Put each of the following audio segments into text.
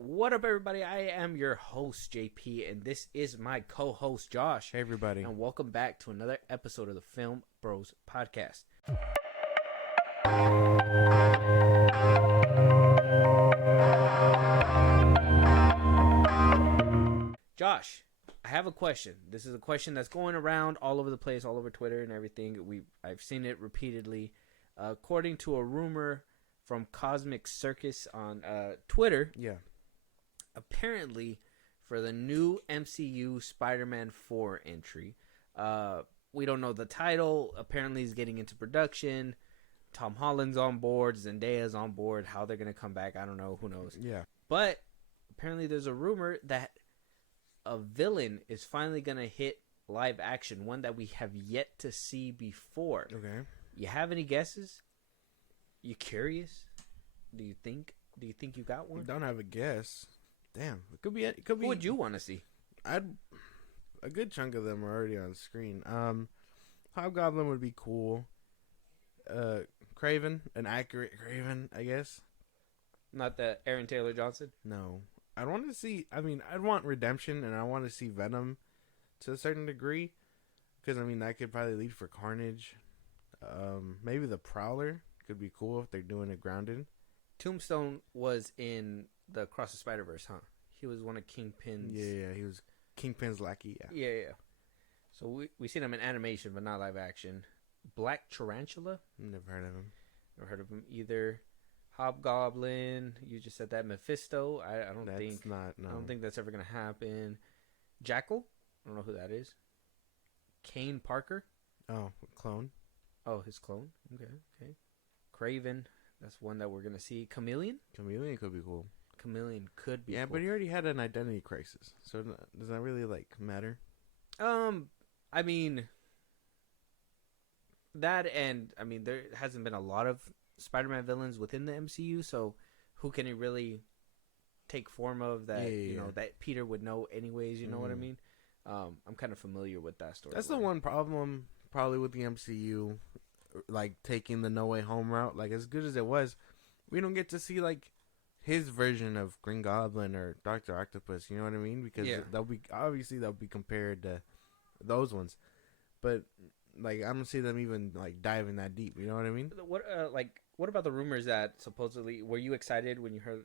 What up, everybody? I am your host, JP, and this is my co-host, Josh. Hey, everybody. And welcome back to another episode of the FilmBros podcast. Josh, I have a question. This is a question that's going around all over the place, all over Twitter and everything. I've seen it repeatedly. According to a rumor from Cosmic Circus on Twitter, apparently for the new MCU Spider-Man 4 entry, we don't know the title. Apparently he's getting into production. Tom Holland's on board, Zendaya's on board. How they're going to come back, I don't know. Who knows? Yeah. But apparently there's a rumor that a villain is finally going to hit live action, one that we have yet to see before. Okay. You have any guesses? You curious? Do you think you got one? Don't have a guess. Damn, it could be. Who would you want to see? A good chunk of them are already on screen. Hobgoblin would be cool. Kraven, an accurate Kraven, I guess. Not the Aaron Taylor Johnson. No, I'd want to see. I mean, I'd want redemption, and I want to see Venom to a certain degree, because I mean that could probably lead for Carnage. Maybe the Prowler could be cool if they're doing it grounded. Tombstone was in the Cross the Spider-Verse, huh? He was one of Kingpin's. Yeah, he was Kingpin's lackey. Yeah. So we seen him in animation, but not live action. Black Tarantula. Never heard of him. Never heard of him either. Hobgoblin. You just said that. Mephisto. I don't think that's ever gonna happen. Jackal. I don't know who that is. Kane Parker. Oh, clone. Oh, his clone. Okay. Craven. That's one that we're gonna see. Chameleon. Chameleon could be cool. Chameleon could be. Yeah, cool. but he already had an identity crisis, so does that really matter? I mean that, and I mean there hasn't been a lot of Spider-Man villains within the MCU, so who can he really take form of that? You know, that Peter would know anyways. You know what I mean? I'm kind of familiar with that story. That's the one problem probably with the MCU, like taking the No Way Home route. Like as good as it was, we don't get to see like his version of Green Goblin or Dr. Octopus. You know what I mean? Because they'll be compared to those ones, but like I don't see them even like diving that deep. You know what I mean? What about the rumors that supposedly, were you excited when you heard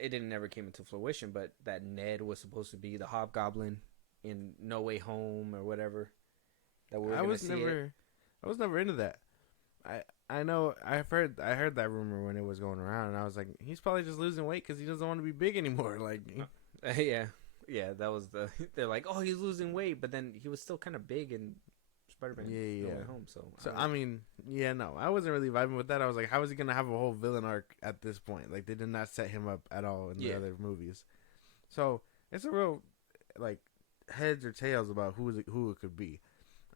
it never came into fruition, but that Ned was supposed to be the Hobgoblin in No Way Home or whatever? That I was never into that. I know I heard that rumor when it was going around, and I was like, he's probably just losing weight because he doesn't want to be big anymore. Like, yeah, that was they're like, oh, he's losing weight, but then he was still kind of big in Spider-Man No Way Home. So I mean, no, I wasn't really vibing with that. I was like, how is he gonna have a whole villain arc at this point? Like, they did not set him up at all in the other movies. So it's a real like heads or tails about who it could be.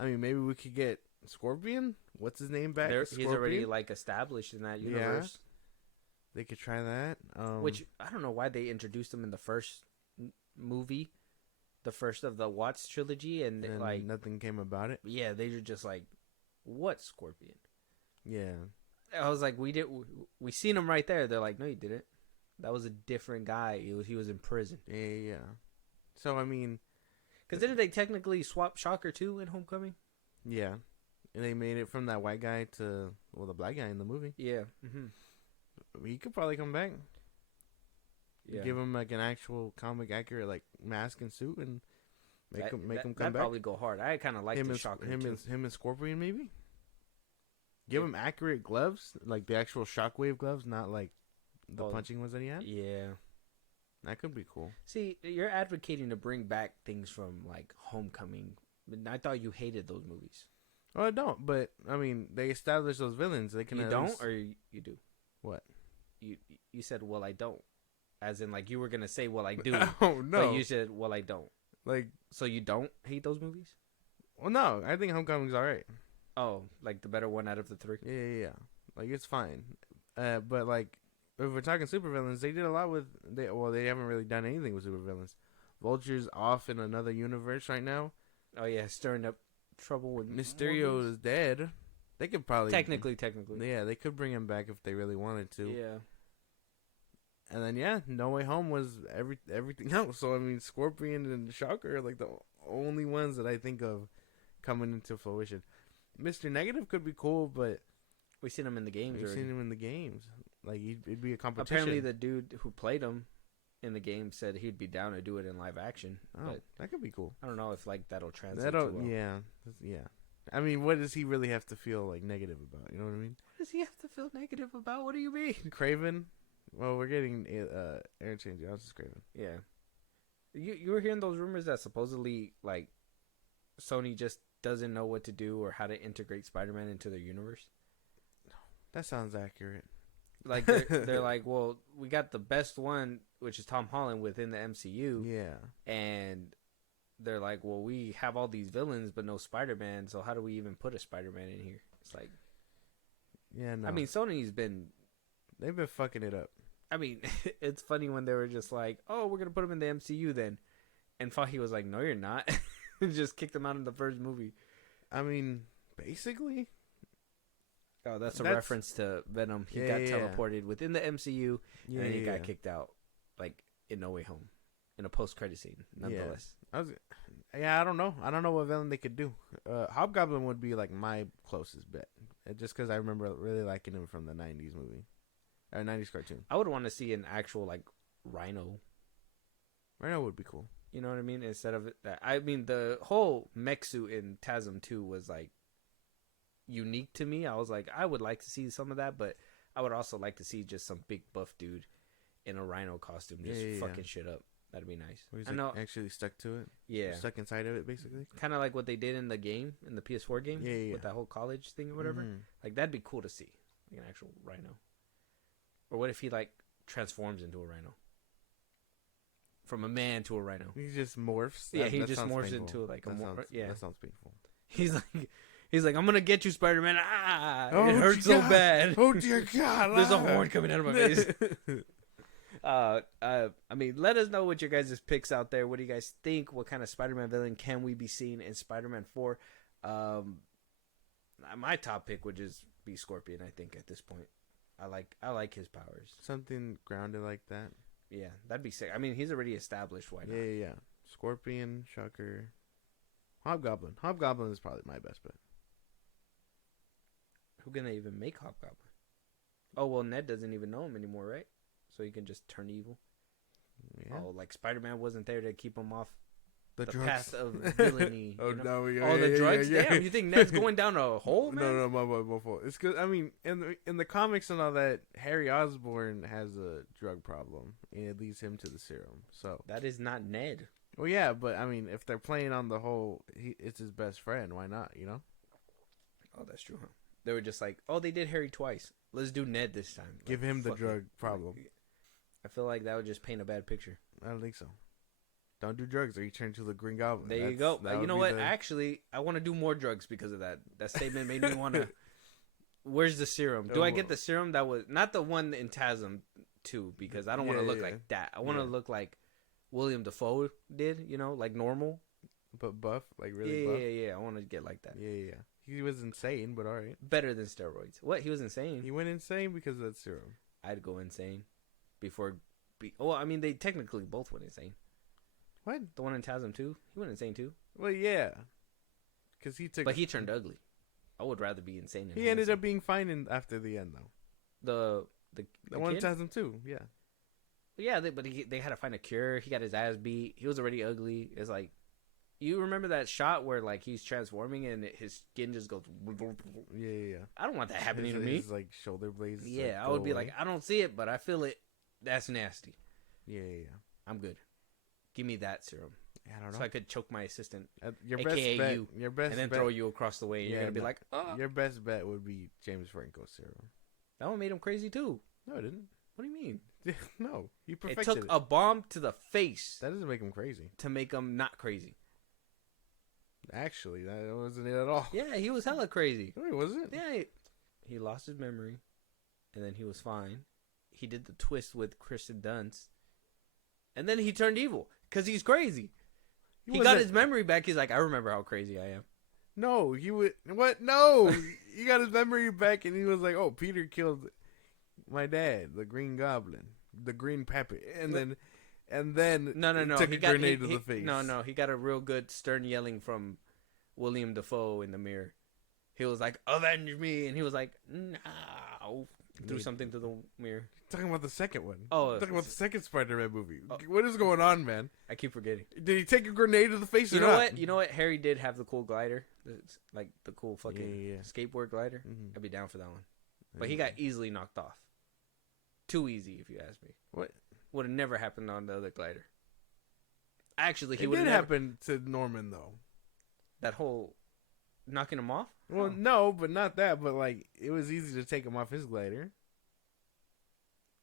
I mean, maybe we could get Scorpion. What's his name back? He's already like established in that universe. Yeah. They could try that. Which I don't know why they introduced him in the first movie, the first of the Watts trilogy, and like nothing came about it. Yeah, they were just like, "What Scorpion?" Yeah, I was like, we seen him right there. They're like, "No, you didn't. That was a different guy. He was in prison." Yeah. So I mean, because didn't they technically swap Shocker too in Homecoming? Yeah, and they made it from that white guy to the black guy in the movie. Yeah, he could probably come back. Yeah. Give him like an actual comic accurate like mask and suit and make him come back. That'd probably go hard. I kind of like the Shocker him and Scorpion maybe. Give him accurate gloves, like the actual Shockwave gloves, not like the punching ones that he had. Yeah, that could be cool. See, you're advocating to bring back things from like Homecoming. I thought you hated those movies. Well, I don't, but I mean, they established those villains. They can. You don't, or you do? What? You said, well, I don't. As in, like, you were going to say, well, I do. Oh, no. But you said, well, I don't. Like, so you don't hate those movies? Well, no. I think Homecoming's all right. Oh, like the better one out of the three? Yeah. Like, it's fine. But, like, if we're talking supervillains, they did a lot with... They haven't really done anything with supervillains. Vulture's off in another universe right now. Oh, yeah. Stirring up trouble with... Mysterio is dead. They could probably... Technically. Yeah, they could bring him back if they really wanted to. Yeah. And then No Way Home was everything else. So I mean, Scorpion and Shocker are like the only ones that I think of coming into fruition. Mr. Negative could be cool, but we've seen him in the games. We've seen him in the games. Like it'd be a competition. Apparently, the dude who played him in the game said he'd be down to do it in live action. Oh, but that could be cool. I don't know if like that'll translate. Too well. Yeah. I mean, what does he really have to feel like negative about? You know what I mean? What does he have to feel negative about? What do you mean? Craven. Well, we're getting Aaron St. Johnson's Craven. Yeah. You were hearing those rumors that supposedly like Sony just doesn't know what to do or how to integrate Spider-Man into their universe. That sounds accurate. Like they're like, well, we got the best one, which is Tom Holland within the MCU. Yeah. And they're like, well, we have all these villains, but no Spider-Man. So how do we even put a Spider-Man in here? It's like, yeah, no. I mean, they've been fucking it up. I mean, it's funny when they were just like, oh, we're gonna put him in the MCU then, and Fahey was like, no, you're not. Just kicked him out in the first movie. I mean, basically. Oh, that's a reference to Venom. He got teleported within the MCU, and then he got kicked out, like in No Way Home, in a post-credit scene. Nonetheless, I don't know. I don't know what villain they could do. Hobgoblin would be like my closest bet, just because I remember really liking him from the '90s movie, or '90s cartoon. I would want to see an actual like Rhino. Rhino would be cool. You know what I mean? Instead of that, I mean the whole mech suit in TASM 2 was like unique to me. I was like, I would like to see some of that, but I would also like to see just some big buff dude in a Rhino costume just fucking shit up. That'd be nice. Where he's like actually stuck to it. Yeah, stuck inside of it, basically. Kind of like what they did in the game, in the PS4 game, with that whole college thing or whatever. Mm-hmm. Like that'd be cool to see, like an actual Rhino. Or what if he like transforms into a Rhino? From a man to a Rhino. He just morphs. Yeah, he just morphs into like a morph. Yeah, that sounds painful. He's like, I'm gonna get you, Spider-Man. It hurts so bad. Oh dear God! There's a horn coming out of my face. I mean, let us know what your guys' picks out there. What do you guys think? What kind of Spider-Man villain can we be seeing in Spider-Man 4? My top pick would just be Scorpion. I think at this point, I like his powers. Something grounded like that. Yeah, that'd be sick. I mean, he's already established. Why not? Yeah. Scorpion, Shocker, Hobgoblin. Hobgoblin is probably my best bet. Who gonna even make Hobgoblin? Oh well, Ned doesn't even know him anymore, right? So he can just turn evil. Yeah. Oh, like Spider-Man wasn't there to keep him off the path of villainy. Oh no, the drugs. Yeah. Damn, you think Ned's going down a hole, man? No, my fault. It's because I mean, in the comics and all that, Harry Osborn has a drug problem, and it leads him to the serum. So that is not Ned. Well, yeah, but I mean, if they're playing on the whole, it's his best friend. Why not? You know? Oh, that's true. Huh? They were just like, oh, they did Harry twice. Let's do Ned this time. Give him the drug problem. I feel like that would just paint a bad picture. I don't think so. Don't do drugs or you turn to the Green Goblin. There you go. You know what? Actually, I want to do more drugs because of that. That statement made me want to. Where's the serum? Do I get the serum that was not the one in TASM 2? Because I don't want to look like that. I want to look like William Dafoe did. You know, like normal, but buff, like really buff. Yeah. I want to get like that. Yeah. He was insane, but all right. Better than steroids. What? He was insane. He went insane because of that serum. I'd go insane before. Well, I mean, they technically both went insane. What? The one in TASM 2? He went insane too. Well, yeah. Because he took. But he turned ugly. I would rather be insane than he ended up being fine after the end, though. The one in TASM 2, yeah. Yeah, but they had to find a cure. He got his ass beat. He was already ugly. It's like, you remember that shot where like he's transforming and his skin just goes. Yeah. I don't want that happening to me. His like shoulder blades. Yeah, I would be like, I don't see it, but I feel it. That's nasty. Yeah. I'm good. Give me that serum. I don't know. So I could choke my assistant, your AKA best bet, you, your best and then bet, throw you across the way. And you're gonna be like, oh. Your best bet would be James Franco's serum. That one made him crazy too. No, it didn't. What do you mean? No, he perfected it. Took a bomb to the face. That doesn't make him crazy. To make him not crazy. Actually, that wasn't it at all. Yeah, he was hella crazy. No, he wasn't. Yeah, he lost his memory, and then he was fine. He did the twist with Kristen Dunst, and then he turned evil because he's crazy. He got his memory back. He's like, I remember how crazy I am. No, he would. What? No, he got his memory back, and he was like, "Oh, Peter killed my dad, the Green Goblin." the green pepper, and then No. took He a got grenade to the face. No. He got a real good stern yelling from William Dafoe in the mirror. He was like, "Avenge me," and he was like, "No." Threw something to the mirror. Talking about the second one. Oh, talking about the second Spider-Man movie. What is going on, man? I keep forgetting. Did he take a grenade to the face? You or know not? what? You know what? Harry did have the cool glider, it's like the cool fucking Yeah. skateboard glider. Mhm. I'd be down for that one. But he got easily knocked off. Too easy, if you ask me. What? Would have never happened on the other glider. Actually, he It would did have happen to Norman though. that whole knocking him off. Well, How? no, but not that. But like, it was easy to take him off his glider.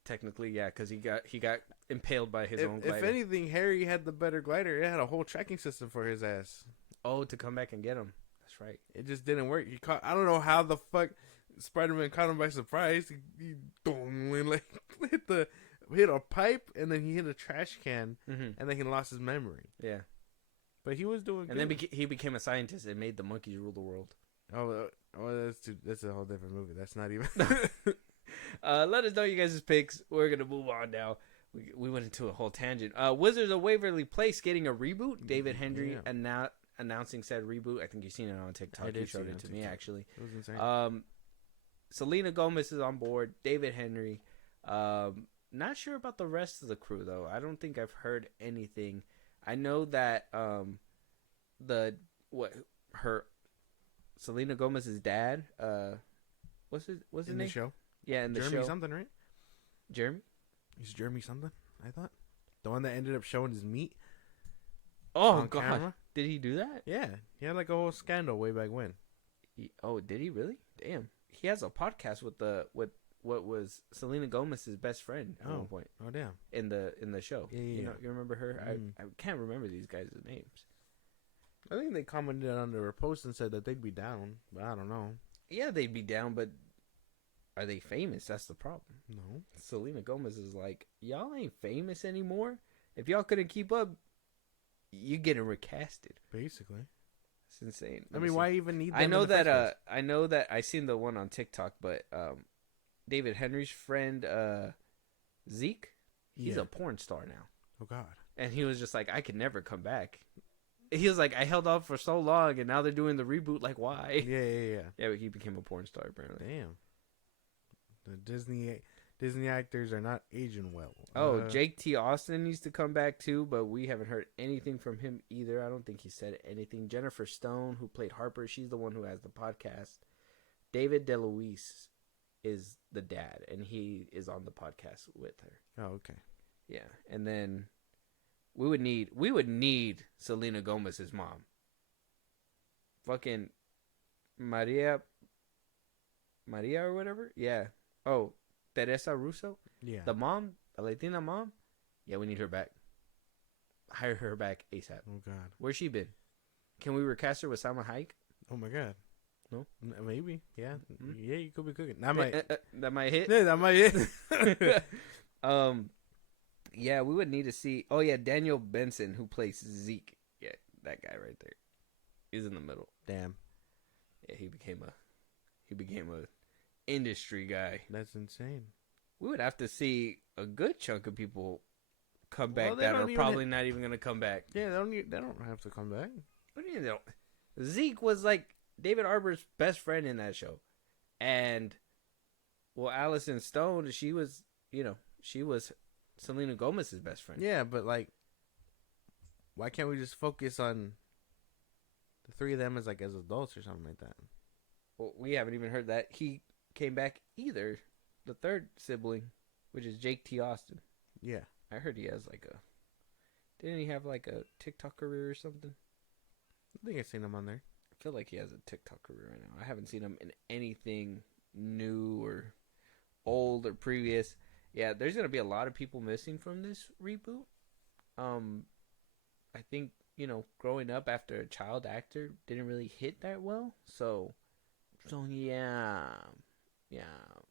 Technically, yeah, because he got impaled by his own If glider. anything, Harry had the better glider. It had a whole tracking system for his ass. Oh, to come back and get him. That's right. It just didn't work. He caught. I don't know how the fuck Spider-Man caught him by surprise. He like hit a pipe, and then he hit a trash can, Mm-hmm. and then he lost his memory. Yeah, But he was doing. and good. then he became a scientist and made the monkeys rule the world. That's a whole different movie. That's not even. Let us know you guys' picks. We're gonna move on now. We went into a whole tangent. Wizards of Waverly Place getting a reboot. David Hendry announcing said reboot. I think you've seen it on TikTok. I did You showed see it it on to me TikTok. actually. It was insane. Selena Gomez is on board. David Henry. Not sure about the rest of the crew though. I don't think I've heard anything. I know that Selena Gomez's dad. What's his in name? the show, Yeah, in the Jeremy show. something, right? Jeremy. He's Jeremy something. I thought the one that ended up showing his meat. Oh on God! camera? Did he do that? Yeah, he had like a whole scandal way back when. Did he really? Damn. He has a podcast with what was Selena Gomez's best friend at one point Oh damn! in the show. Yeah. You remember her? Mm. I can't remember these guys' names. I think they commented under a post and said that they'd be down, but I don't know. Yeah, they'd be down, but are they famous? That's the problem. No. Selena Gomez is like, y'all ain't famous anymore. If y'all couldn't keep up, you getting recasted. Basically. It's insane. I mean, why even need them I know in the that first place? I know that I seen the one on TikTok, but David Henry's friend Zeke, he's Yeah. a porn star now. Oh God. And he was just like, I could never come back. He was like, I held off for so long, and now they're doing the reboot. Like, why? Yeah. Yeah, but he became a porn star apparently. Damn. The Disney actors are not aging well. Oh, Jake T. Austin needs to come back too, but we haven't heard anything from him either. I don't think he said anything. Jennifer Stone, who played Harper, she's the one who has the podcast. David DeLuise is the dad, and he is on the podcast with her. Oh, okay. Yeah, and then we would need Selena Gomez's mom. Fucking Maria or whatever. Yeah. Oh, Teresa Russo. Yeah. The mom, the Latina mom. Yeah, we need her back. Hire her back ASAP. Oh God. Where's she been? Can we recast her with Salma Hayek? Oh my God. No? Maybe. Yeah. Mhm. Yeah, you could be cooking. That might. That might hit. Yeah, that might hit. Yeah, we would need to see. Oh yeah, Daniel Benson, who plays Zeke. Yeah, that guy right there. He's in the middle. Damn. Yeah, he became a industry guy. That's insane. We would have to see a good chunk of people come Well, back they that don't are even probably not even gonna come back. Yeah, they don't have to come back. What do you mean they don't? Zeke was like David Arbor's best friend in that show, and Allison Stone, she was Selena Gomez's best friend. Yeah, but like, why can't we just focus on the three of them as adults or something like that? Well, we haven't even heard that he came back either. The third sibling, which is Jake T. Austin. Yeah. I heard he has didn't he have a TikTok career or something? I think I've seen him on there. I feel like he has a TikTok career right now. I haven't seen him in anything new or old or previous. Yeah, there's gonna be a lot of people missing from this reboot. I think growing up after a child actor didn't really hit that well. So yeah.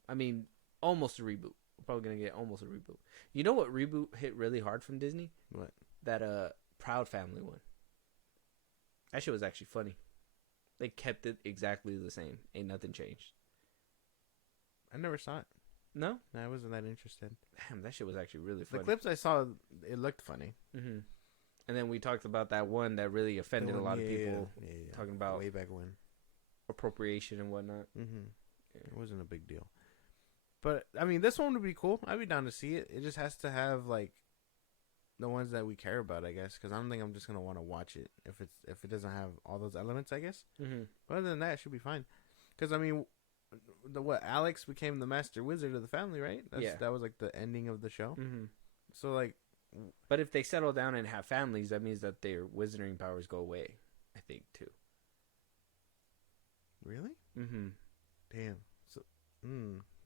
I mean, almost a reboot. We're probably gonna get almost a reboot. You know what reboot hit really hard from Disney? What? That Proud Family one. That shit was actually funny. They kept it exactly the same. Ain't nothing changed. I never saw it. No, I wasn't that interested. damn, that shit was actually really The funny. clips I saw, it looked funny. Mm-hmm. And then we talked about that one that really offended a lot of people, talking about way back when appropriation and whatnot. Mm-hmm. Yeah. It wasn't a big deal. But I mean, this one would be cool. I'd be down to see it. It just has to have like the ones that we care about, I guess. Because I don't think I'm just gonna want to watch it if it doesn't have all those elements, I guess. Mm-hmm. But other than that, it should be fine. Because I mean, Alex became the master wizard of the family, right? That was like the ending of the show. Mm-hmm. So like, but if they settle down and have families, that means that their wizarding powers go away. I think too. really? Mm-hmm. Damn. So,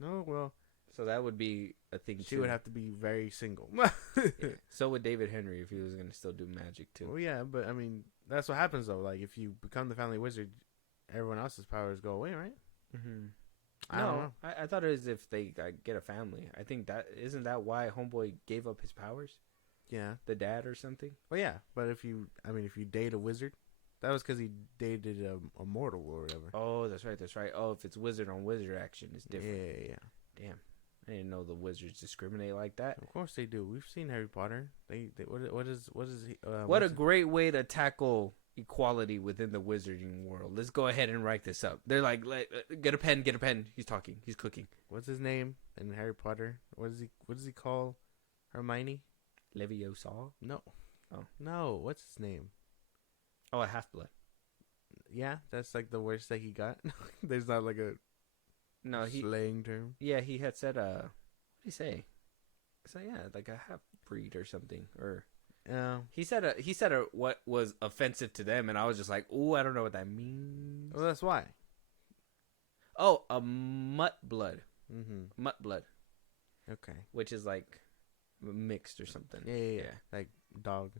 no, well, So that would be a thing she too. would have to be very single. Yeah. So would David Henry if he was gonna still do magic too. Well, yeah, but I mean, that's what happens though. Like, if you become the family wizard, everyone else's powers go away, right? Mm-hmm. I don't know. I thought it was if they get a family. I think that isn't that why Homeboy gave up his powers, Yeah. the dad or something. Well, yeah, but if you date a wizard, that was because he dated a mortal or whatever. Oh, that's right. Oh, if it's wizard on wizard action, it's different. Yeah. Damn, I didn't know the wizards discriminate like that. Of course they do. We've seen Harry Potter. They what is he? What a great way to tackle equality within the wizarding world. Let's go ahead and write this up. They're like, get a pen. He's talking. He's cooking. What's his name in Harry Potter? What does he call Hermione? Leviosa? No. Oh. No. What's his name? Oh, a half-blood. Yeah, that's like the worst that he got. There's not like a slang term. Yeah, he had said what did he say? So yeah, like a half breed or something. Or he said what was offensive to them, and I was just like, ooh, I don't know what that means. Well, that's why. Oh, a mutt blood. Mm-hmm. Mutt blood. Okay. Which is like mixed or something. Yeah. Like dog.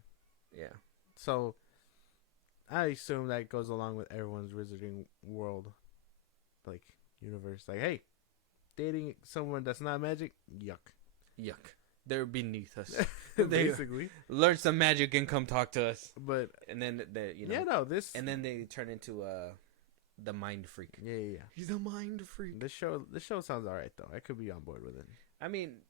Yeah. So I assume that goes along with everyone's wizarding world, like universe. Like, hey, dating someone that's not magic, yuck. They're beneath us. Basically. Learn some magic and come talk to us. But and then this, and then they turn into the mind freak. Yeah. He's a mind freak. This show sounds alright though. I could be on board with it. I mean,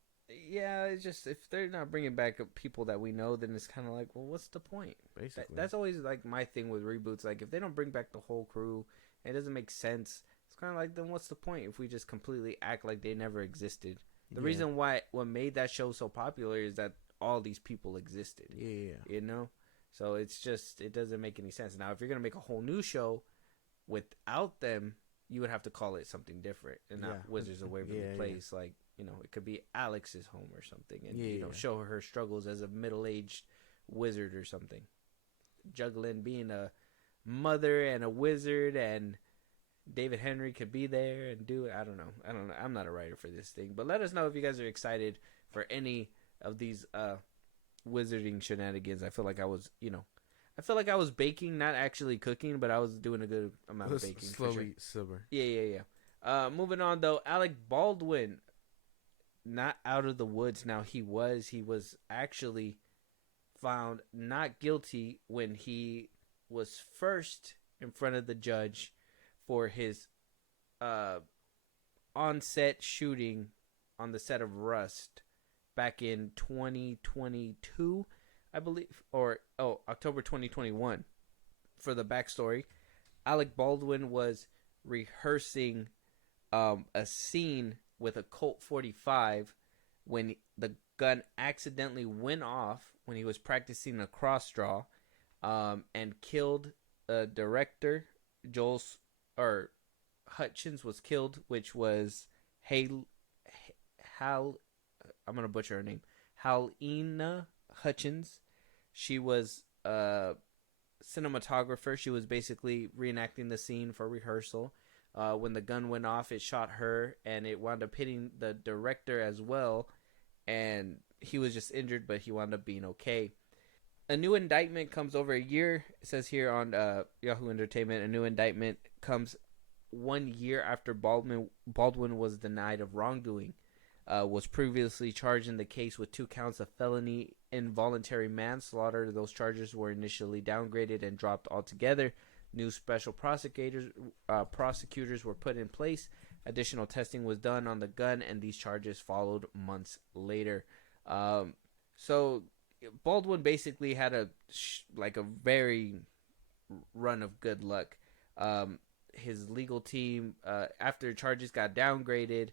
yeah, it's just if they're not bringing back people that we know, then it's kind of like, well, what's the point? Basically, that's always like my thing with reboots. Like, if they don't bring back the whole crew, it doesn't make sense. It's kind of like, then what's the point if we just completely act like they never existed? The reason what made that show so popular is that all these people existed. Yeah. You know, so it's just it doesn't make any sense. Now, if you're gonna make a whole new show without them, you would have to call it something different and not Wizards of Waverly Place. Like, you know, it could be Alex's home or something, and show her struggles as a middle-aged wizard or something, juggling being a mother and a wizard, and David Henry could be there and do it. I don't know. I'm not a writer for this thing, but let us know if you guys are excited for any of these wizarding shenanigans. I feel like I was baking, not actually cooking, but I was doing a good amount of baking. Slowly simmer. Yeah. Moving on though, Alec Baldwin, not out of the woods now. He was actually found not guilty when he was first in front of the judge for his on-set shooting on the set of Rust back in 2022, I believe, or October 2021. For the backstory, Alec Baldwin was rehearsing a scene with a Colt 45 when the gun accidentally went off when he was practicing a cross draw, and killed a director. Hutchins was killed, which was I'm gonna butcher her name, Halina Hutchins. She was a cinematographer. She was basically reenacting the scene for rehearsal. When the gun went off, it shot her, and it wound up hitting the director as well, and he was just injured, but he wound up being okay. A new indictment comes over a year. It says here on Yahoo Entertainment, a new indictment comes 1 year after Baldwin was denied of wrongdoing. Was previously charged in the case with 2 counts of felony involuntary manslaughter. Those charges were initially downgraded and dropped altogether. New special prosecutors were put in place Additional testing was done on the gun, and these charges followed months later. So Baldwin basically had a very run of good luck. His legal team, after charges got downgraded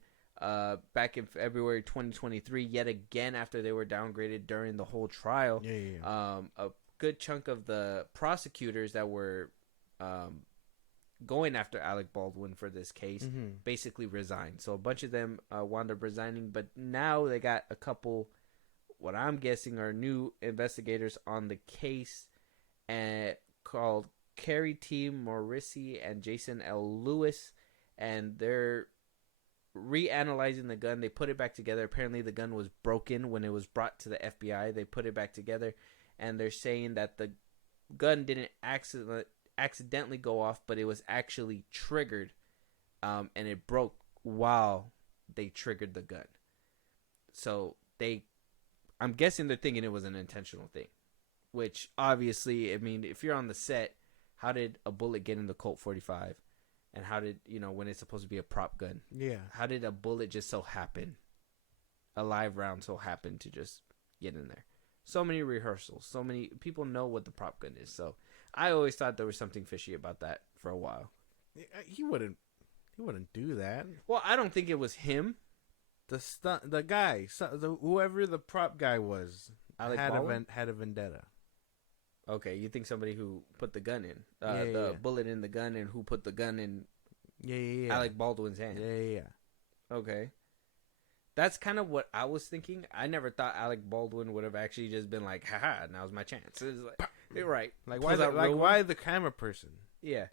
back in February 2023, yet again after they were downgraded during the whole trial, a good chunk of the prosecutors that were going after Alec Baldwin for this case basically resigned. So a bunch of them wound up resigning, but now they got a couple, what I'm guessing are new investigators on the case, called Kerry T. Morrissey and Jason L. Lewis, and they're reanalyzing the gun. They put it back together. Apparently the gun was broken when it was brought to the FBI. They put it back together, and they're saying that the gun didn't accidentally go off, but it was actually triggered, and it broke while they triggered the gun. So I'm guessing they're thinking it was an intentional thing, which obviously, I mean, if you're on the set, how did a bullet get in the Colt 45? And how did, when it's supposed to be a prop gun? Yeah. How did a bullet just so happen, a live round so happen to just get in there? So many rehearsals. So many people know what the prop gun is. So I always thought there was something fishy about that for a while. He wouldn't do that. Well, I don't think it was him. The guy, whoever the prop guy was, Alec had a vendetta. Okay, you think somebody who put the gun in, the bullet in the gun, and who put the gun in Alec Baldwin's hand. Yeah. Okay. That's kind of what I was thinking. I never thought Alec Baldwin would have actually just been like, haha, now's my chance. It's like, you're right. Like, why the camera person? Yeah.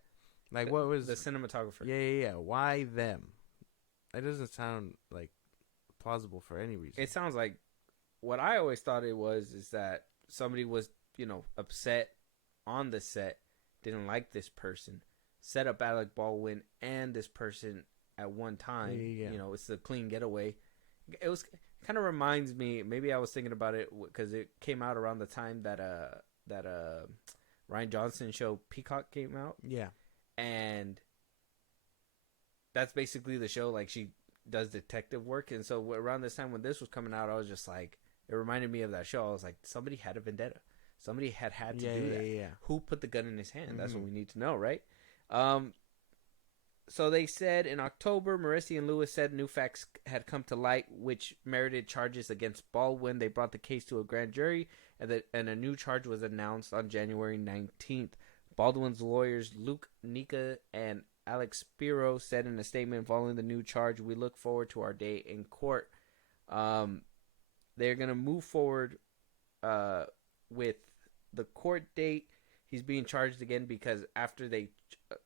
Like, what was... The cinematographer. Yeah. Why them? It doesn't sound, like, plausible for any reason. It sounds like... What I always thought it was is that somebody was, upset on the set, didn't like this person, set up Alec Baldwin and this person at one time. Yeah. It's a clean getaway. It was kind of reminds me, maybe I was thinking about it because it came out around the time that Ryan Johnson show Peacock came out. Yeah. And that's basically the show. Like, she does detective work. And so around this time when this was coming out, I was just like, it reminded me of that show. I was like, somebody had a vendetta. Somebody had to do that. Yeah. Who put the gun in his hand? That's what we need to know, right? So they said in October, Morrissey and Lewis said new facts had come to light, which merited charges against Baldwin. They brought the case to a grand jury, and a new charge was announced on January 19th. Baldwin's lawyers, Luke Nika and Alex Spiro, said in a statement following the new charge, "We look forward to our day in court." They're going to move forward with the court date. He's being charged again because after they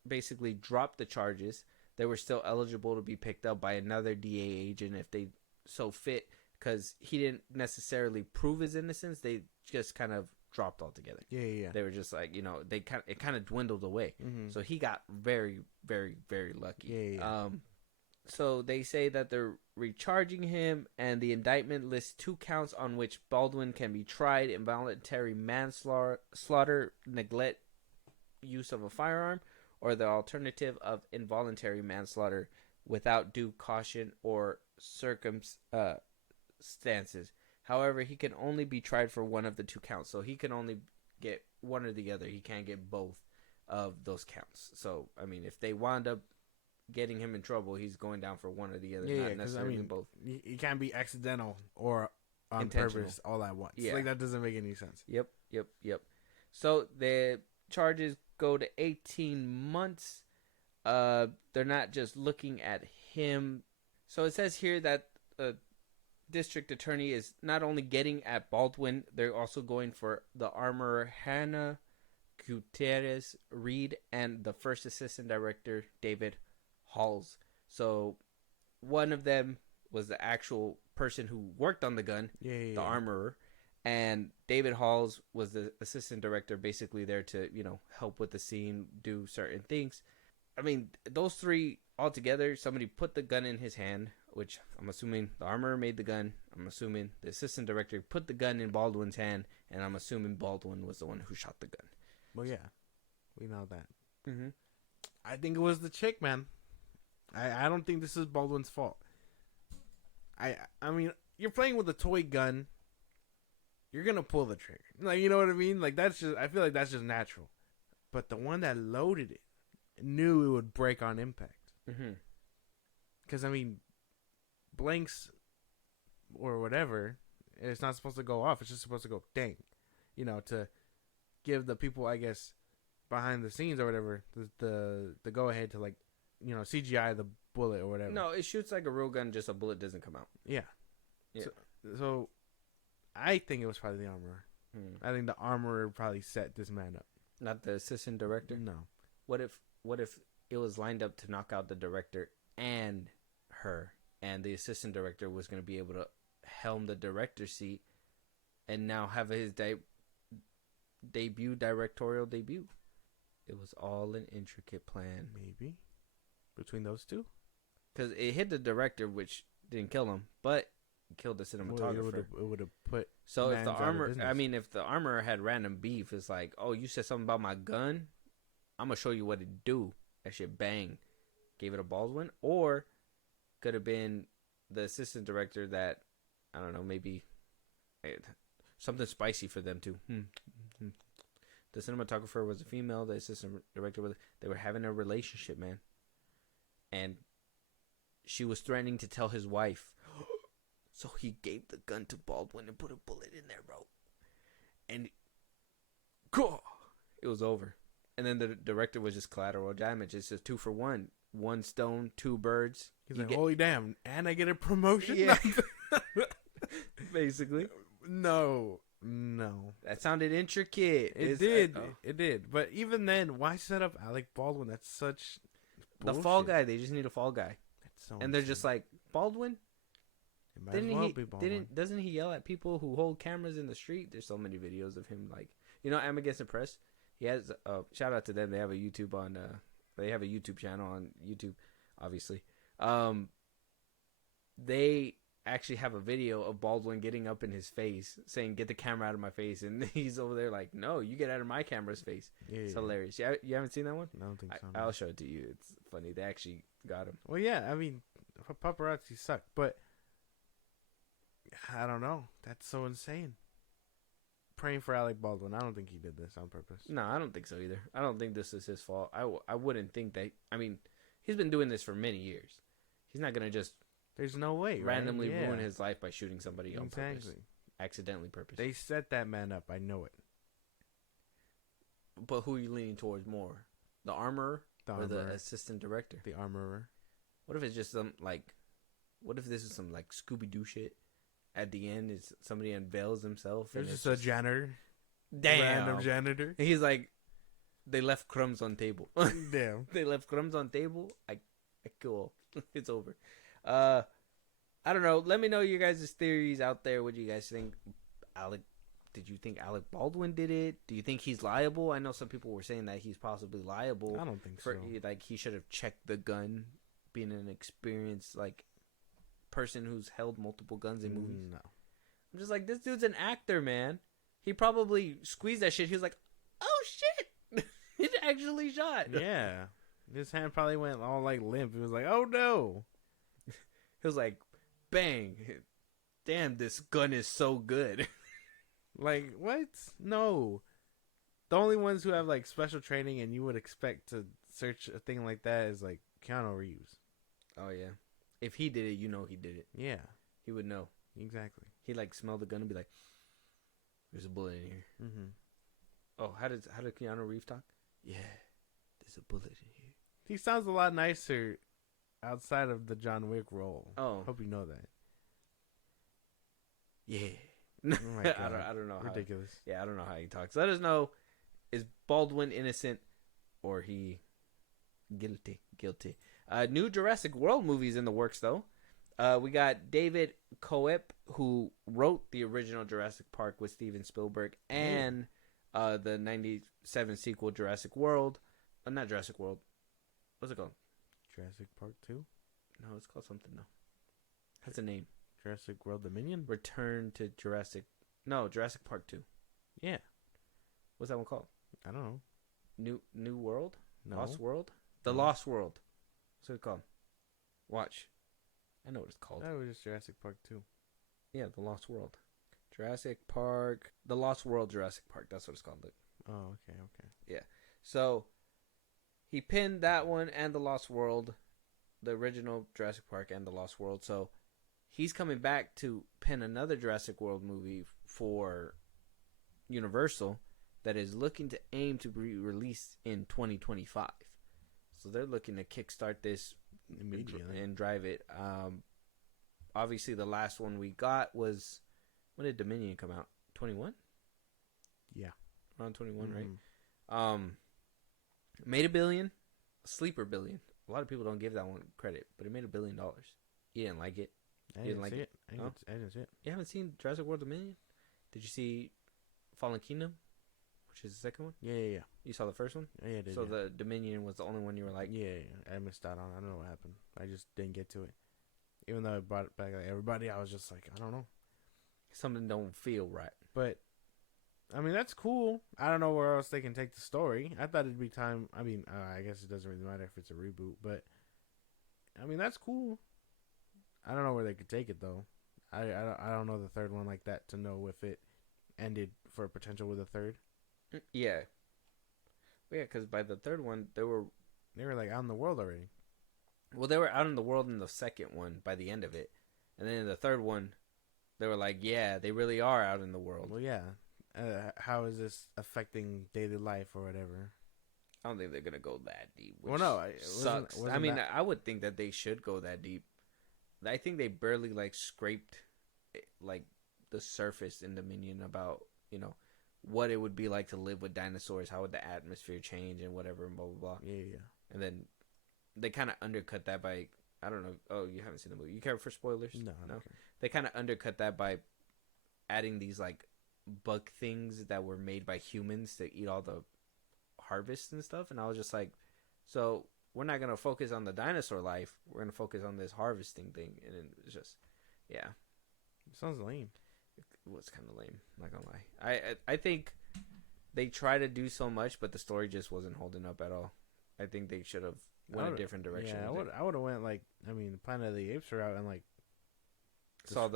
basically dropped the charges, they were still eligible to be picked up by another DA agent if they so fit, because he didn't necessarily prove his innocence. They just kind of dropped altogether. Yeah. They were just like, it kind of dwindled away. So he got very, very, very lucky. Yeah. So they say that they're recharging him, and the indictment lists 2 counts on which Baldwin can be tried: involuntary manslaughter, neglect use of a firearm, or the alternative of involuntary manslaughter without due caution or circumstances. However, he can only be tried for one of the 2 counts, so he can only get one or the other. He can't get both of those counts. So, I mean, if they wound up getting him in trouble, he's going down for one or the other, not necessarily both. You can't be accidental or on purpose all at once. Yeah. Like, that doesn't make any sense. Yep. So the charges go to 18 months. They're not just looking at him. So it says here that the district attorney is not only getting at Baldwin, they're also going for the armorer Hannah Gutierrez Reed and the first assistant director David Halls. So one of them was the actual person who worked on the gun, the armorer, and David Halls was the assistant director, basically there to, help with the scene, do certain things. I mean, those 3 altogether, somebody put the gun in his hand, which I'm assuming the armorer made the gun. I'm assuming the assistant director put the gun in Baldwin's hand, and I'm assuming Baldwin was the one who shot the gun. Well, yeah, we know that. I think it was the chick, man. I don't think this is Baldwin's fault. I mean, you're playing with a toy gun. You're gonna pull the trigger. Like, you know what I mean? Like, that's just, I feel like that's just natural. But the one that loaded it knew it would break on impact. Because, I mean, blanks or whatever, it's not supposed to go off. It's just supposed to go dang. You know, to give the people, I guess, behind the scenes or whatever, the go ahead to, like, you know, CGI the bullet or whatever. No, it shoots like a real gun, just a bullet doesn't come out. Yeah. So I think it was probably the armorer. I think the armorer probably set this man up. Not the assistant director? No. What if it was lined up to knock out the director and her, and the assistant director was going to be able to helm the director's seat and now have his directorial debut? It was all an intricate plan. Maybe. Between those two? Because it hit the director, which didn't kill him, but killed the cinematographer. It would have put. So if the armor, if the armorer had random beef, it's like, oh, you said something about my gun, I'm gonna show you what it do. That shit bang. Gave it a Baldwin, or could have been the assistant director that, I don't know, maybe something spicy for them too. The cinematographer was a female. The assistant director was. They were having a relationship, man, and she was threatening to tell his wife. So he gave the gun to Baldwin and put a bullet in there, bro. And it was over. And then the director was just collateral damage. It's just 2 for 1. 1 stone, 2 birds. He's like, holy damn, and I get a promotion? Yeah. Basically. No. That sounded intricate. It did. But even then, why set up Alec Baldwin? That's such bullshit. The fall guy. They just need a fall guy. That's so and they're just like, Baldwin? Baldwin. Doesn't he yell at people who hold cameras in the street? There's so many videos of him, like, you know, I'm Against the Press. He has shout out to them. They have a YouTube on they have a YouTube channel on YouTube, obviously. They actually have a video of Baldwin getting up in his face saying, "Get the camera out of my face," and he's over there like, "No, you get out of my camera's face." It's hilarious. You haven't seen that one? I don't think so. I'll show it to you. It's funny. They actually got him. Well, yeah. I mean, paparazzi suck, but I don't know. That's so insane. Praying for Alec Baldwin. I don't think he did this on purpose. No, I don't think so either. I don't think this is his fault. I wouldn't think that. I mean, he's been doing this for many years. He's not going to just... There's no way, randomly ruin his life by shooting somebody on purpose. Accidentally purpose. They set that man up. I know it. But who are you leaning towards more? The armorer or the assistant director? The armorer. What if it's just some, like... What if this is some, like, Scooby-Doo shit? At the end, it's somebody unveils himself. There's just a janitor. Damn. Random janitor. And he's like, they left crumbs on table. Damn. They left crumbs on table. I cool. It's over. I don't know. Let me know your guys' theories out there. What do you guys think? Did you think Alec Baldwin did it? Do you think he's liable? I know some people were saying that he's possibly liable. I don't think so. Like, he should have checked the gun, being an experienced, like, person who's held multiple guns in movies. No. I'm just like, this dude's an actor, man. He probably squeezed that shit. He was like, oh shit. He actually shot. Yeah. His hand probably went all like limp. He was like, oh no. He was like, bang. Damn, this gun is so good. Like, what? No. The only ones who have like special training and you would expect to search a thing like that is like Keanu Reeves. Oh yeah. If he did it, you know he did it. Yeah. He would know. Exactly. He'd like smell the gun and be like, there's a bullet in here. Mm-hmm. Oh, how did Keanu Reeves talk? Yeah, there's a bullet in here. He sounds a lot nicer outside of the John Wick role. Oh. Hope you know that. Yeah. Oh my God. I don't know. Ridiculous. I don't know how he talks. Let us know, is Baldwin innocent or he guilty? New Jurassic World movies in the works, though. We got David Coep, who wrote the original Jurassic Park with Steven Spielberg, and the 97 sequel Jurassic World. Not Jurassic World. What's it called? Jurassic Park 2? No, it's called something, though. That's a name. Jurassic World Dominion? Return to Jurassic... No, Jurassic Park 2. Yeah. What's that one called? I don't know. New World? No. Lost World? The Lost World. What's it called? Watch. I know what it's called. That was just Jurassic Park 2. Yeah, The Lost World. Jurassic Park. The Lost World Jurassic Park. That's what it's called. Look. Oh, okay. Yeah. So, he pinned that one and The Lost World. The original Jurassic Park and The Lost World. So, he's coming back to pin another Jurassic World movie for Universal that is looking to aim to be released in 2025. So, they're looking to kickstart this Immediately. and drive it. Obviously, the last one we got was, when did Dominion come out? 21? Yeah. Around 21, Mm-hmm. right? Made $1 billion, a sleeper billion. A lot of people don't give that one credit, but it made $1 billion. You didn't like it? I You didn't like see it? it. I didn't see it. You haven't seen Jurassic World Dominion? Did you see Fallen Kingdom, which is the second one? Yeah. You saw the first one? Yeah, I did. So yeah. the Dominion was the only one you were like, Yeah, I missed out on it. I don't know what happened. I just didn't get to it. Even though I brought it back like everybody, I was just like, I don't know. something don't feel right. But, I mean, that's cool. I don't know where else they can take the story. I thought it'd be time. I mean, I guess it doesn't really matter if it's a reboot, but, I mean, that's cool. I don't know where they could take it, though. I don't know the third one like that to know if it ended for potential with a third. Yeah. Well, yeah, because by the third one, They were like out in the world already. they were out in the world in the second one by the end of it. And then in the third one, they were like, yeah, they really are out in the world. Well, yeah. How is this affecting daily life or whatever? I don't think they're going to go that deep. Which Well, no, it sucks. wasn't I mean, that- I would think that they should go that deep. I think they barely, like, scraped, like, the surface in Dominion about, you know, what it would be like to live with dinosaurs, how would the atmosphere change and whatever, and blah, blah, blah. Yeah. And then they kind of undercut that by, I don't know. Oh, you haven't seen the movie. You care for spoilers? No, I don't care. They kind of undercut that by adding these, like, bug things that were made by humans to eat all the harvests and stuff. And I was just like, so we're not going to focus on the dinosaur life. We're going to focus on this harvesting thing. And it was just, yeah. It sounds lame. It was kind of lame. I'm not going to lie. I think they try to do so much, but the story just wasn't holding up at all. I think they should have went a different direction. Yeah, I would have went like, I mean, Planet of the Apes route and like saw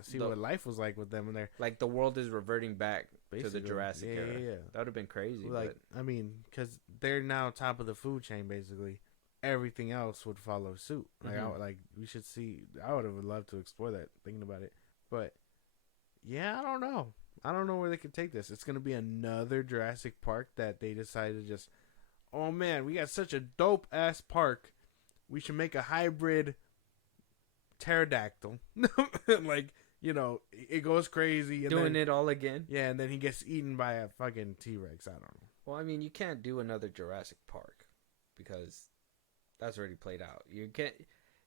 see what life was like with them in there. Like the world is reverting back to the Basically. Jurassic era. Yeah. That would have been crazy. Like, I mean, because they're now top of the food chain, basically. Everything else would follow suit. Like, we should see. I would have loved to explore that, thinking about it. But yeah, I don't know. I don't know where they could take this. It's gonna be another Jurassic Park that they decided to just, oh man, we got such a dope ass park. We should make a hybrid pterodactyl. Like, you know, it goes crazy. And doing it all again. Yeah, and then he gets eaten by a fucking T-Rex. I don't know. Well, I mean, you can't do another Jurassic Park because that's already played out.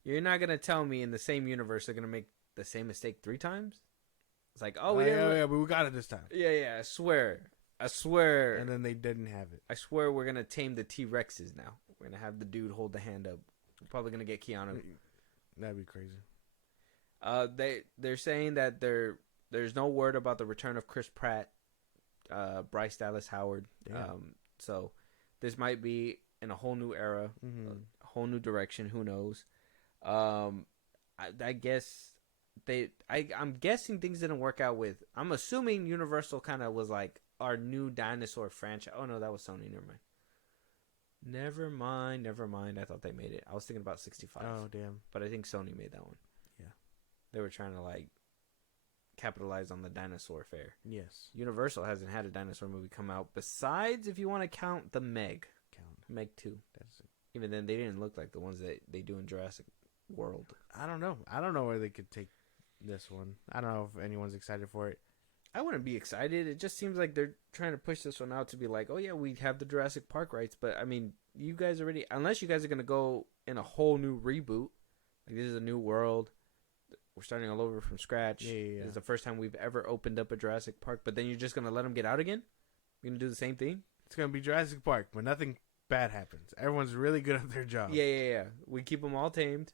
You're not gonna tell me in the same universe they're gonna make the same mistake 3 times. It's like, oh, yeah, but we got it this time. Yeah, I swear. And then they didn't have it. I swear we're gonna tame the T-Rexes now. We're gonna have the dude hold the hand up. We're probably gonna get Keanu. That'd be crazy. They're saying that there's no word about the return of Chris Pratt, Bryce Dallas Howard. Yeah. So this might be in a whole new era, a whole new direction. Who knows? I guess I'm guessing things didn't work out with. I'm assuming Universal kind of was like our new dinosaur franchise. Oh no, that was Sony. Never mind. I thought they made it. I was thinking about 65. Oh damn! But I think Sony made that one. Yeah. They were trying to like capitalize on the dinosaur fair. Yes. Universal hasn't had a dinosaur movie come out besides, if you want to count, the Meg 2. That's it. Even then, they didn't look like the ones that they do in Jurassic World. I don't know where they could take this one. I don't know if anyone's excited for it. I wouldn't be excited. It just seems like they're trying to push this one out to be like, oh yeah, we have the Jurassic Park rights. But I mean, you guys already, unless you guys are going to go in a whole new reboot, like this is a new world. We're starting all over from scratch. Yeah. This is the first time we've ever opened up a Jurassic Park. But then you're just going to let them get out again? You're going to do the same thing? It's going to be Jurassic Park, but nothing bad happens. Everyone's really good at their job. Yeah. We keep them all tamed.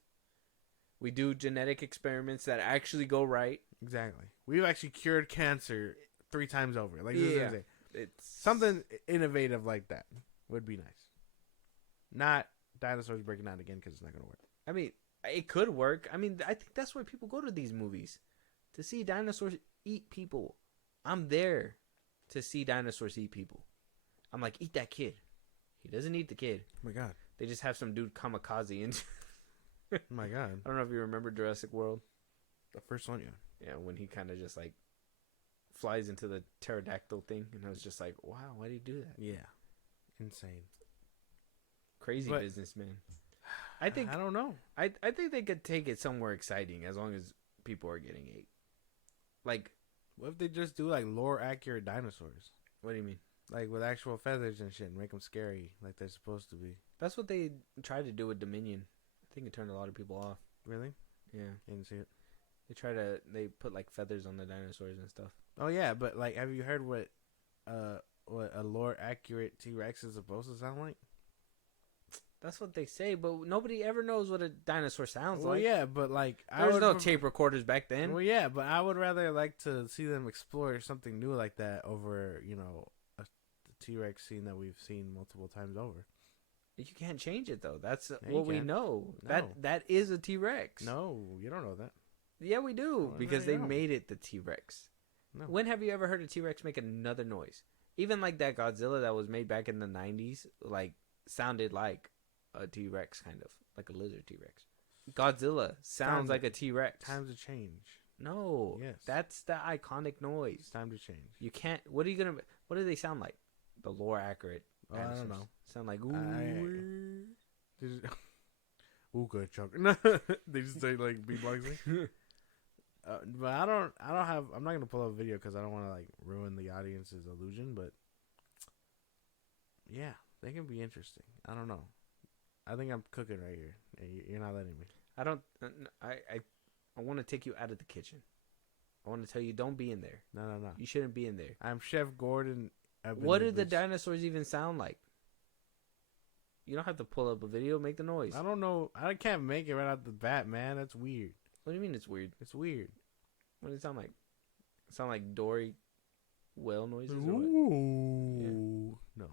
We do genetic experiments that actually go right. Exactly. We've actually cured cancer 3 times over. Like, It's something innovative like that would be nice. Not dinosaurs breaking out again because it's not going to work. I mean, It could work. I mean, I think that's why people go to these movies, to see dinosaurs eat people. I'm there to see dinosaurs eat people. I'm like, eat that kid. He doesn't eat the kid. Oh my god. They just have some dude kamikaze into. Oh my god. I don't know if you remember Jurassic World. The first one, yeah. Yeah, when he kind of just like flies into the pterodactyl thing, and I was just like, wow, why did he do that? Yeah. Insane. Crazy businessman. I don't know. I think they could take it somewhere exciting as long as people are getting ate. Like, what if they just do like lore accurate dinosaurs? What do you mean? Like with actual feathers and shit, and make them scary like they're supposed to be. That's what they tried to do with Dominion. I think it turned a lot of people off. Really? Yeah. Didn't see it. They put like feathers on the dinosaurs and stuff. Oh yeah, but like, have you heard what a lore accurate T-Rex is supposed to sound like? That's what they say, but nobody ever knows what a dinosaur sounds like. Well, yeah, but like, there was no tape recorders back then. Well, yeah, but I would rather like to see them explore something new like that over, a T-Rex scene that we've seen multiple times over. You can't change it though. That's Yeah, what we know. No. That is a T-Rex. No, you don't know that. Yeah, we do, Well, because no, they you don't. made it the T-Rex. No. When have you ever heard a T-Rex make another noise? Even like that Godzilla that was made back in the 90s, like sounded like a T-Rex, kind of like a lizard T-Rex. Godzilla sounds like a T-Rex. Time to change. No, Yes. that's the iconic noise. It's time to change. You can't. What do they sound like? The lore accurate. Oh, I don't know. Sound like ooh. Ooh, good chunk. They just say like beatboxing. But I don't have. I'm not gonna pull up a video because I don't want to like ruin the audience's illusion. But yeah, they can be interesting. I don't know. I think I'm cooking right here, and you're not letting me. I don't. I want to take you out of the kitchen. I want to tell you, don't be in there. No. You shouldn't be in there. I'm Chef Gordon. What do the dinosaurs even sound like? You don't have to pull up a video. Make the noise. I don't know. I can't make it right out the bat, man. That's weird. What do you mean it's weird? It's weird. What does it sound like? Sound like Dory whale noises? Or what? Ooh. No.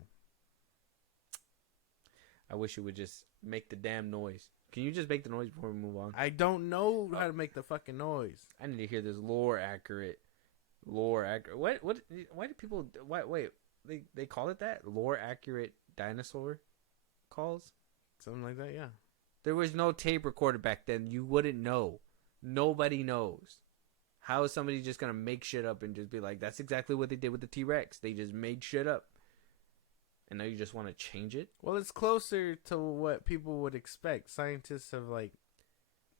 I wish you would just make the damn noise. Can you just make the noise before we move on? I don't know how to make the fucking noise. I need to hear this lore accurate. What? Why do people? Wait. They call it that? Lore accurate dinosaur calls? Something like that, yeah. There was no tape recorder back then. You wouldn't know. Nobody knows. How is somebody just gonna make shit up and just be like, that's exactly what they did with the T-Rex? They just made shit up. And now you just want to change it? Well, it's closer to what people would expect. Scientists have like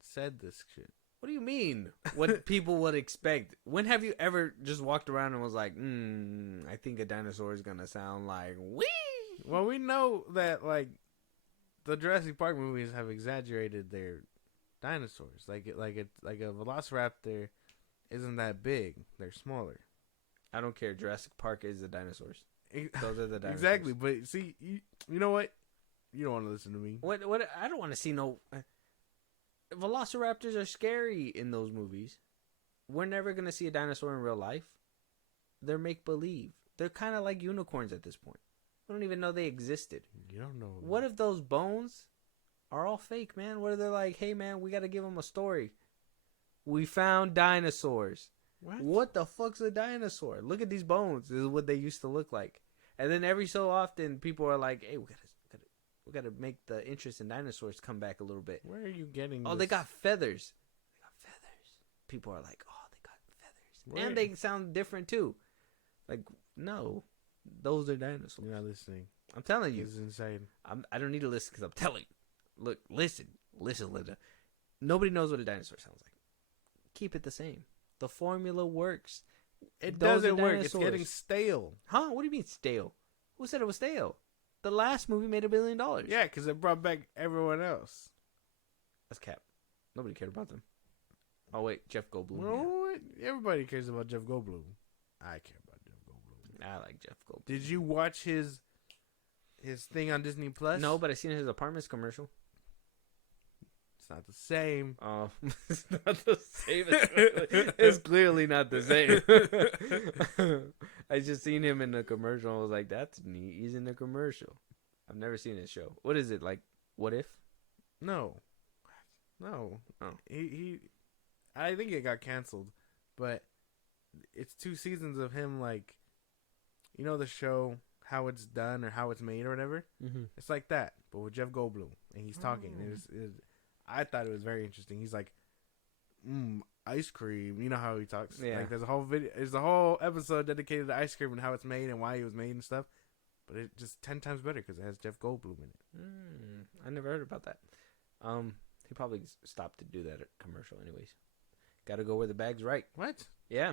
said this shit. What do you mean? What people would expect? When have you ever just walked around and was like, I think a dinosaur is gonna sound like wee? Well, we know that like the Jurassic Park movies have exaggerated their dinosaurs. Like a velociraptor isn't that big. They're smaller. I don't care. Jurassic Park is the dinosaurs. Those are the dinosaurs. Exactly, but see, you know what? You don't want to listen to me. What? I don't want to see no. Velociraptors are scary in those movies. We're never gonna see a dinosaur in real life. They're make believe. They're kind of like unicorns at this point. We don't even know they existed. You don't know. What if those bones are all fake, man? What if they're like, hey, man, we got to give them a story. We found dinosaurs. What the fuck's a dinosaur? Look at these bones. This is what they used to look like. And then every so often, people are like, hey, we gotta make the interest in dinosaurs come back a little bit. Where are you getting Oh, this? they got feathers. People are like, oh, they got feathers. Where? And they sound different, too. Like, no. Those are dinosaurs. You're not listening. I'm telling you. This is insane. I don't need to listen because I'm telling you. Look, listen, Linda. Nobody knows what a dinosaur sounds like. Keep it the same. The formula works. It Those doesn't are work. It's dinosaurs. getting stale. Huh? What do you mean stale? Who said it was stale? The last movie made $1 billion. Yeah, because it brought back everyone else. That's cap. Nobody cared about them. Oh, wait. Jeff Goldblum. No, everybody cares about Jeff Goldblum. I care about Jeff Goldblum. I like Jeff Goldblum. Did you watch his thing on Disney Plus? No, but I seen his apartments commercial. It's not the same. Oh, it's not the same. It's clearly not the same. I just seen him in the commercial. I was like, that's neat. He's in the commercial. I've never seen his show. What is it, like, What If? No. No. Oh. He I think it got canceled, but it's 2 seasons of him, like, you know the show How It's Done or How It's Made or whatever. Mm-hmm. It's like that, but with Jeff Goldblum, and he's talking. I thought it was very interesting. He's like, ice cream. You know how he talks. Yeah. Like, there's a whole episode dedicated to ice cream and how it's made and why it was made and stuff. But it's just 10 times better because it has Jeff Goldblum in it. I never heard about that. He probably stopped to do that commercial anyways. Got to go where the bag's right. What? Yeah.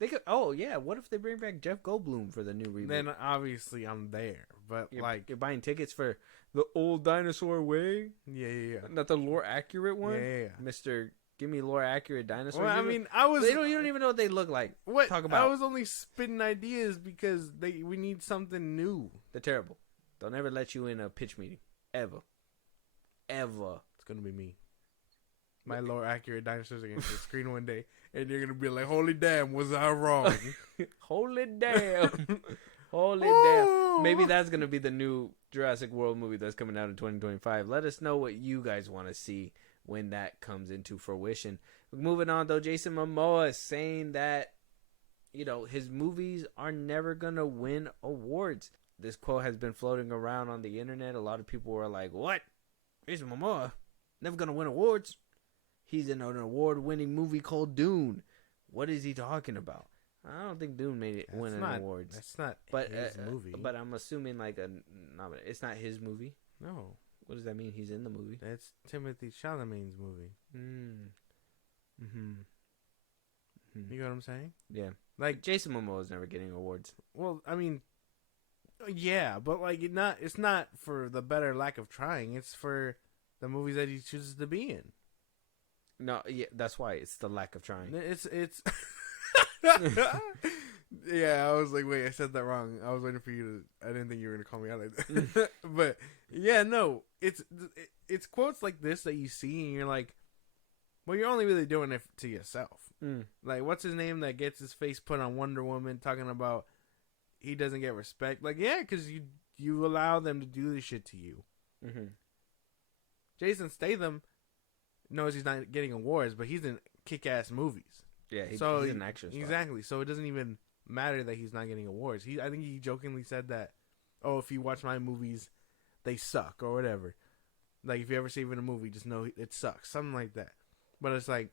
They could. Oh yeah. What if they bring back Jeff Goldblum for the new reboot? Then obviously I'm there. But you're buying tickets for the old dinosaur way. Yeah. Not the lore accurate one. Yeah. Mister, give me lore accurate dinosaurs. Well, I mean, you don't even know what they look like. What? Talk about. I was only spitting ideas because we need something new. They're terrible. They'll never let you in a pitch meeting ever. It's gonna be me. My lore accurate dinosaurs are gonna hit the screen one day, and you're gonna be like, "Holy damn, was I wrong?" Holy damn. Holy damn. Maybe that's going to be the new Jurassic World movie that's coming out in 2025. Let us know what you guys want to see when that comes into fruition. Moving on, though, Jason Momoa is saying that, his movies are never going to win awards. This quote has been floating around on the internet. A lot of people were like, what? Jason Momoa? Never going to win awards? He's in an award-winning movie called Dune. What is he talking about? I don't think Dune made it win any awards. That's not his movie. But I'm assuming it's not his movie. No. What does that mean? He's in the movie. That's Timothée Chalamet's movie. You know what I'm saying? Yeah. Like, Jason Momoa is never getting awards. Well, I mean, yeah, but like it's not for the better lack of trying. It's for the movies that he chooses to be in. No, yeah, that's why it's the lack of trying. It's yeah, I was like, wait, I said that wrong. I was waiting for you to. I didn't think you were gonna call me out like that. But yeah, no, it's quotes like this that you see, and you're like, well, you're only really doing it to yourself. Like, what's his name that gets his face put on Wonder Woman, talking about he doesn't get respect? Like, yeah, because you allow them to do this shit to you. Jason Statham knows he's not getting awards, but he's in kick-ass movies. Yeah, he's an action star. Exactly. So it doesn't even matter that he's not getting awards. I think he jokingly said that, oh, if you watch my movies, they suck or whatever. Like, if you ever see him in a movie, just know it sucks. Something like that. But it's like,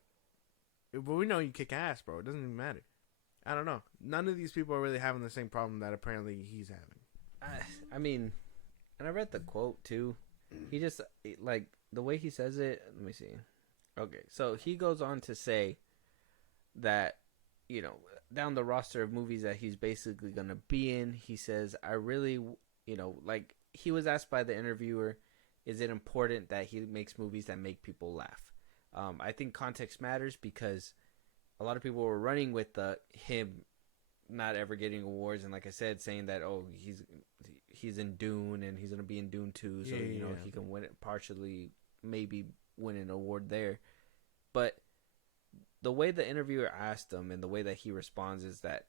but we know you kick ass, bro. It doesn't even matter. I don't know. None of these people are really having the same problem that apparently he's having. I mean, and I read the quote too. He just, like, the way he says it, let me see. Okay, so he goes on to say that, down the roster of movies that he's basically going to be in, he says, I really, like, he was asked by the interviewer, is it important that he makes movies that make people laugh? I think context matters because a lot of people were running with him not ever getting awards, and like I said, saying that, oh, he's in Dune and he's going to be in Dune 2, so, he can win it partially, maybe win an award there. But the way the interviewer asked him and the way that he responds is that,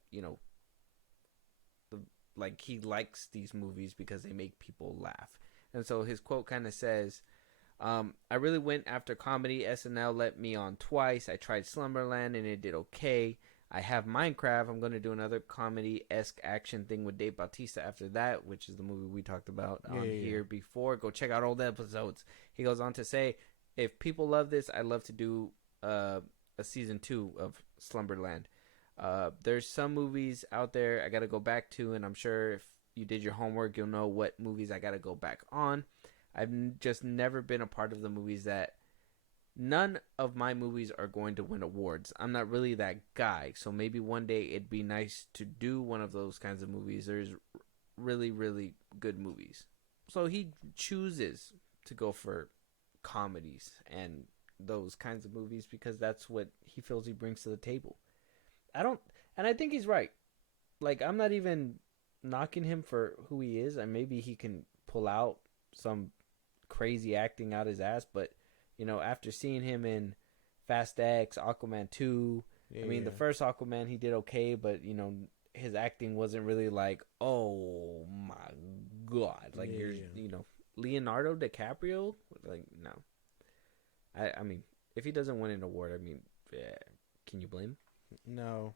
like, he likes these movies because they make people laugh. And so his quote kind of says, I really went after comedy. SNL let me on twice. I tried Slumberland and it did okay. I have Minecraft. I'm going to do another comedy-esque action thing with Dave Bautista after that, which is the movie we talked about here before. Go check out old episodes. He goes on to say, if people love this, I'd love to do a season 2 of Slumberland. There's some movies out there I got to go back to, and I'm sure if you did your homework, you'll know what movies I got to go back on. I've just never been a part of the movies that none of my movies are going to win awards. I'm not really that guy. So maybe one day it'd be nice to do one of those kinds of movies. There's really, really good movies. So he chooses to go for comedies and those kinds of movies because that's what he feels he brings to the table. I think he's right. Like, I'm not even knocking him for who he is, and maybe he can pull out some crazy acting out his ass, but after seeing him in Fast X, Aquaman 2, the first Aquaman he did okay, but his acting wasn't really like, oh my god, like Leonardo DiCaprio, like, no. I mean, if he doesn't win an award, I mean, yeah, can you blame him? No,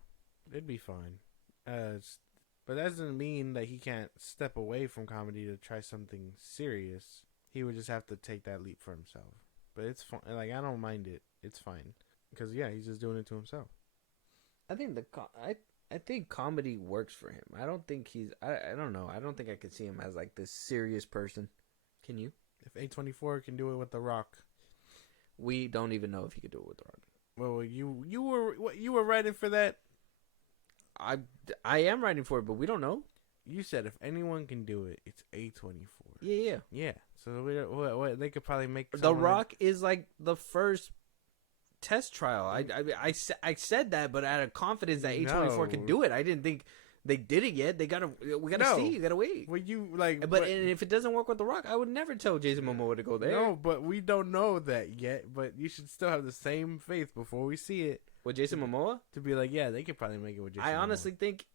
it'd be fine. But that doesn't mean that he can't step away from comedy to try something serious. He would just have to take that leap for himself. But it's fine. Like, I don't mind it. It's fine. Because, yeah, he's just doing it to himself. I think I think comedy works for him. I don't think he's. I don't know. I don't think I could see him as like this serious person. Can you? If A24 can do it with The Rock. We don't even know if he could do it with The Rock. Well, you were writing for that. I am writing for it, but we don't know. You said if anyone can do it, it's A24. Yeah. Yeah. So they could probably make The Rock is like the first test trial. I said that, but out of confidence that A24 could do it. I didn't think they did it yet. We gotta see. You gotta wait. Well, you like, but and if it doesn't work with The Rock, I would never tell Jason Momoa to go there. No, but we don't know that yet. But you should still have the same faith before we see it with Jason Momoa to be like, yeah, they could probably make it with Jason. I honestly think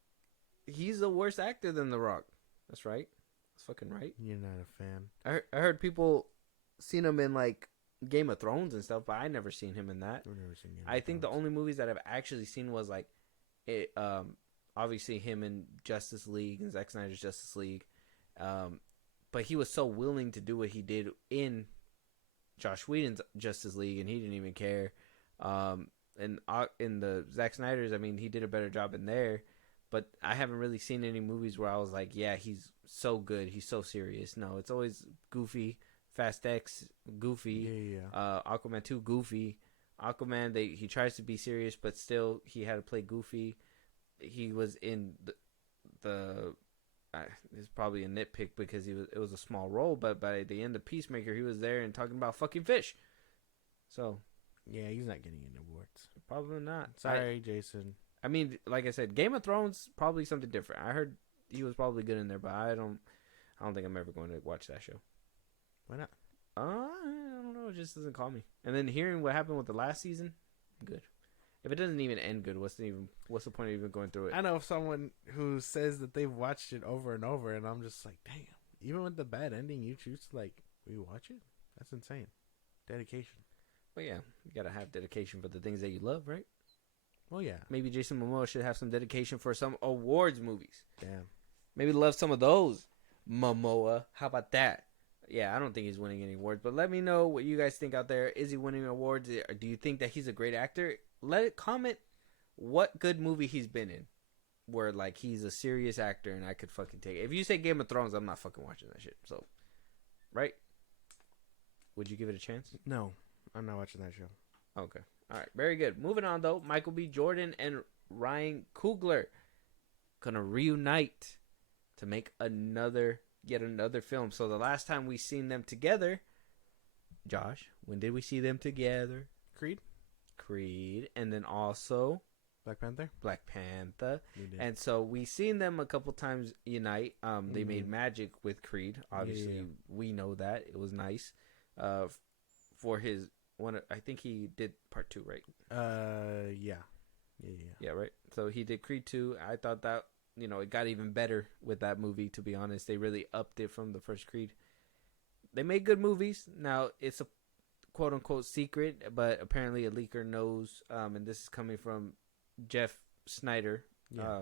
he's a worse actor than The Rock. That's right. That's fucking right. You're not a fan. I heard people seen him in like Game of Thrones and stuff, but I never seen him in that. I've never seen Game I of think Thrones. the only movies that I've actually seen was like it. Obviously him in Justice League and Zack Snyder's Justice League, but he was so willing to do what he did in Josh Whedon's Justice League, and he didn't even care. And in the Zack Snyder's, I mean, he did a better job in there. But I haven't really seen any movies where I was like, yeah, he's so good, he's so serious. No, it's always goofy. Fast X, goofy. Yeah. Aquaman 2, goofy. Aquaman, he tries to be serious, but still he had to play goofy. He was in it's probably a nitpick because it was a small role, but by the end of Peacemaker, he was there and talking about fucking fish. So yeah, he's not getting any awards. Probably not. Sorry, Jason. I mean, like I said, Game of Thrones probably something different. I heard he was probably good in there, but I don't think I'm ever going to watch that show. Why not? I don't know. It just doesn't call me. And then hearing what happened with the last season, good. If it doesn't even end good, what's the point of even going through it? I know someone who says that they've watched it over and over, and I'm just like, damn. Even with the bad ending, you choose to like rewatch it? That's insane. Dedication. Well, yeah, you gotta have dedication for the things that you love, right? Well, yeah. Maybe Jason Momoa should have some dedication for some awards movies. Damn. Maybe love some of those. Momoa, how about that? Yeah, I don't think he's winning any awards, but let me know what you guys think out there. Is he winning awards? Or do you think that he's a great actor? Comment what good movie he's been in where like he's a serious actor and I could fucking take it. If you say Game of Thrones, I'm not fucking watching that shit. So, right? Would you give it a chance? No, I'm not watching that show. Okay. All right. Very good. Moving on, though. Michael B. Jordan and Ryan Coogler gonna reunite to make yet another film. So the last time we seen them together, Josh, when did we see them together? Creed, and then also Black Panther. And so we seen them a couple times unite. They made magic with Creed. Obviously, we know that it was nice. For his one, I think he did part 2, right? Yeah, right. So he did Creed 2. I thought that it got even better with that movie. To be honest, they really upped it from the first Creed. They made good movies. Now it's a quote unquote secret, but apparently a leaker knows. And this is coming from Jeff Snyder. Yeah.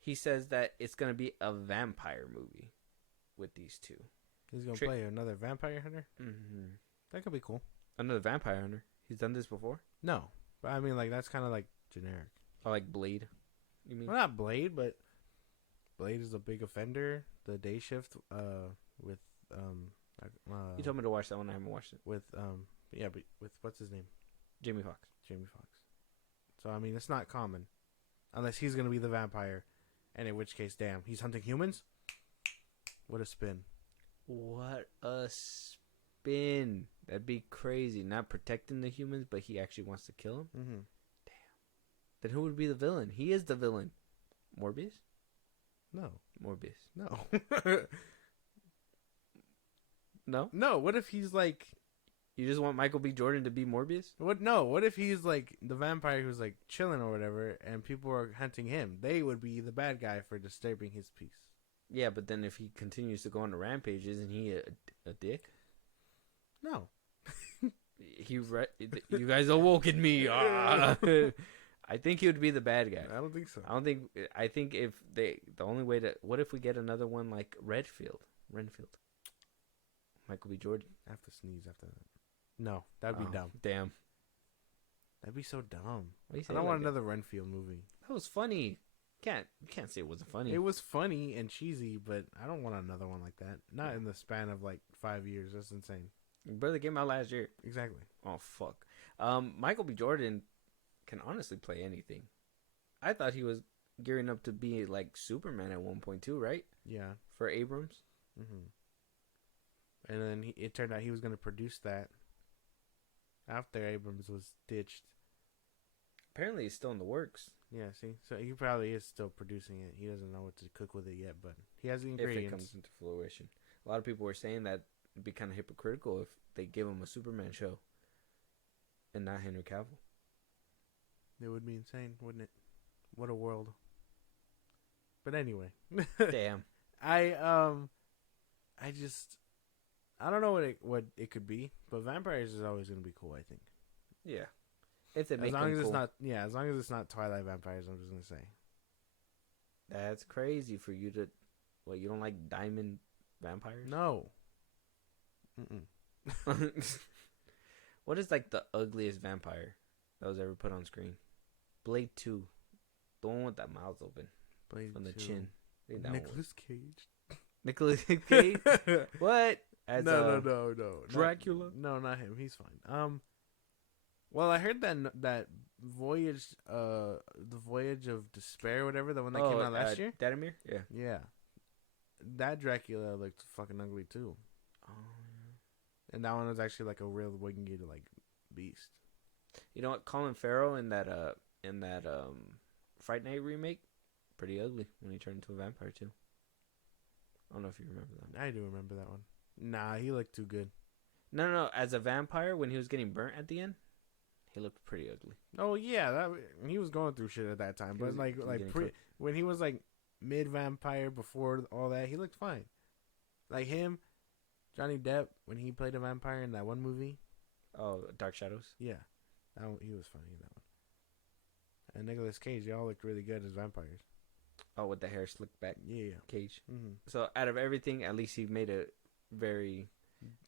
He says that it's gonna be a vampire movie with these two. He's gonna play another vampire hunter. Mm-hmm. That could be cool. Another vampire hunter. He's done this before. No, but I mean, like that's kind of like generic. Oh, like Blade. You mean? Well, not Blade, but Blade is a big offender. The Day Shift, with you told me to watch that one. I haven't watched it. With but with what's his name? Jamie Foxx. So I mean, it's not common, unless he's gonna be the vampire, and in which case, damn, he's hunting humans. What a spin! What a spin! That'd be crazy. Not protecting the humans, but he actually wants to kill them. Mm-hmm. Damn. Then who would be the villain? He is the villain. Morbius? No. Morbius. No. No? No. What if he's like? You just want Michael B. Jordan to be Morbius? What? No. What if he's like the vampire who's like chilling or whatever, and people are hunting him? They would be the bad guy for disturbing his peace. Yeah, but then if he continues to go on the rampage, isn't he a dick? No. You guys awoken me. Ah. I think he would be the bad guy. I don't think so. I think if the only way to, what if we get another one like Renfield, Michael B. Jordan. I have to sneeze after that. No, that'd be dumb. Damn. That'd be so dumb. I don't want another Renfield movie. That was funny. You can't say it wasn't funny. It was funny and cheesy, but I don't want another one like that. Not in the span of like 5 years. That's insane. Brother came out last year. Exactly. Oh fuck. Michael B. Jordan can honestly play anything. I thought he was gearing up to be like Superman at 1.2, right? Yeah. For Abrams. And then it turned out he was going to produce that after Abrams was ditched. Apparently, it's still in the works. Yeah, see? So he probably is still producing it. He doesn't know what to cook with it yet, but he has the ingredients. If it comes into fruition. A lot of people were saying that it'd be kind of hypocritical if they give him a Superman show and not Henry Cavill. It would be insane, wouldn't it? What a world. But anyway. Damn. I don't know what it could be, but vampires is always going to be cool, I think. Yeah. If they make as long as cool. it's not as long as it's not Twilight vampires, I'm just going to say. That's crazy for you to you don't like diamond vampires? No. What is like the ugliest vampire that was ever put on screen? Blade 2. The one with that mouth open. Blade on the 2. chin. Nicolas Cage. Nicolas Cage? What? As no. Dracula? No, not him. He's fine. Well, I heard that Voyage, the Voyage of Despair, or whatever, the one that came out last year. Datamir? Yeah. Yeah. That Dracula looked fucking ugly too. Oh. And that one was actually like a real winged like beast. You know what? Colin Farrell in that Fright Night remake, pretty ugly when he turned into a vampire too. I don't know if you remember that. I do remember that one. Nah, he looked too good. No. As a vampire, when he was getting burnt at the end, he looked pretty ugly. Oh yeah, he was going through shit at that time. But when he was like mid vampire before all that, he looked fine. Like him, Johnny Depp when he played a vampire in that one movie. Oh, Dark Shadows. Yeah, he was funny in that one. And Nicolas Cage, they all looked really good as vampires. Oh, with the hair slicked back. Yeah. Cage. Mm-hmm. So out of everything, at least he made a very